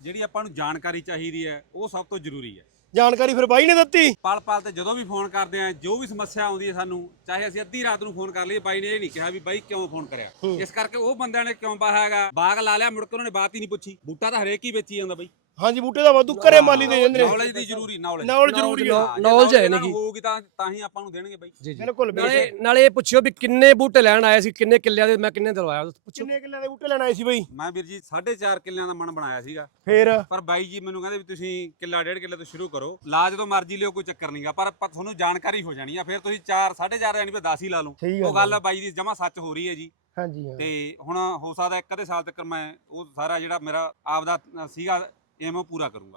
ਜਿਹੜੀ ਆਪਾਂ ਨੂੰ ਜਾਣਕਾਰੀ ਚਾਹੀਦੀ ਹੈ ਉਹ ਸਭ ਤੋਂ ਜ਼ਰੂਰੀ ਹੈ। ਜਾਣਕਾਰੀ ਫਿਰ ਬਾਈ ਨੇ ਦਿੱਤੀ? ਪਲ ਪਲ ਤੇ ਜਦੋਂ ਵੀ ਫੋਨ ਕਰਦੇ ਆ ਜੋ ਵੀ ਸਮੱਸਿਆ ਆਉਂਦੀ ਹੈ ਸਾਨੂੰ ਚਾਹੇ ਅਸੀਂ ਅੱਧੀ ਰਾਤ ਨੂੰ ਫੋਨ ਕਰ ਲਈਏ ਬਾਈ ਨੇ ਇਹ ਨਹੀਂ ਕਿਹਾ ਵੀ ਬਾਈ ਕਿਉਂ ਫੋਨ ਕਰਿਆ। ਇਸ ਕਰਕੇ ਉਹ ਬੰਦਿਆਂ ਨੇ ਕਿਉਂ ਬਾਹਾ ਹੈਗਾ? ਬਾਗ ਲਾ ਲਿਆ ਮੁੜ ਕੇ ਉਹਨਾਂ ਨੇ ਬਾਤ ਹੀ ਨਹੀਂ ਪੁੱਛੀ। ਬੂਟਾ ਤਾਂ ਹਰੇਕ ਹੀ ਵੇਚੀ ਜਾਂਦਾ ਬਾਈ। ਹਾਂਜੀ ਬੂਟੇ ਦਾ ਵਾਧੂ ਘਰੇ ਮਾਲੀ ਦੇ ਜਾਂਦੇ ਨੇ। ਨੌਲੇਜ ਦੀ ਜ਼ਰੂਰੀ ਨੌਲੇਜ ਨੌਲੇਜ ਜ਼ਰੂਰੀ ਹੈ knowledge ਹੈ ਨੀ ਗੀ। ਹੋਊਗੀ ਤਾਂ ਤਾਂ ਹੀ ਆਪਾਂ ਨੂੰ ਦੇਣਗੇ ਬਾਈ। ਜੀ ਜੀ। ਬਿਲਕੁਲ ਨਾਲੇ ਬਿਲਕੁਲ। ਨਾਲੇ ਇਹ ਪੁੱਛਿਓ ਵੀ ਕਿੰਨੇ ਬੂਟੇ ਲੈਣ ਆਏ ਸੀ ਕਿੰਨੇ ਕਿੱਲਿਆਂ ਦੇ ਮੈਂ ਕਿੰਨੇ ਦਿਲਵਾਇਆ ਪੁੱਛੋ। ਕਿੰਨੇ ਕਿੱਲਿਆਂ ਦੇ ਬੂਟੇ ਲੈਣ ਆਏ ਸੀ ਬਈ? ਮੈਂ ਵੀਰ ਜੀ 4.5 ਕਿੱਲਿਆਂ ਦਾ ਮਨ ਬਣਾਇਆ ਸੀਗਾ। ਫੇਰ? ਪਰ ਬਾਈ ਜੀ ਮੈਨੂੰ ਕਹਿੰਦੇ ਵੀ ਤੁਸੀਂ ਕਿੱਲਾ ਡੇਢ ਕਿੱਲੇ ਤੋਂ ਸ਼ੁਰੂ ਕਰੋ। ਲਾ ਜਦੋਂ ਮਰਜ਼ੀ ਲਿਓ ਕੋਈ ਚੱਕਰ ਨਹੀਂਗਾ ਪਰ ਤੁਹਾਨੂੰ ਜਾਣਕਾਰੀ ਹੋ ਜਾਣੀ ਆ। ਫਿਰ ਤੁਸੀਂ 4 4.5 ਯਾਨੀ ਫਿਰ 10 ਹੀ ਲਾ ਲਓ। ਉਹ ਗੱਲ ਬਾਈ ਦੀ ਜਮਾ ਸੱਚ ਹੋ ਰਹੀ ਹੈ ਜੀ। ਹਾਂਜੀ ਹਾਂ। ਤੇ ਹੁਣ ਹੋ ਸਕਦਾ ਇੱਕ ਅੱਧੇ ਸਾਲ ਤੱਕ ਮੈਂ ਉਹ ਸਾਰਾ ਜਿਹੜਾ ਮੇਰਾ ਆਪਦਾ ਅ, ਸੀਗਾ ਇਹ ਮੈਂ ਪੂਰਾ ਕਰੂੰਗਾ।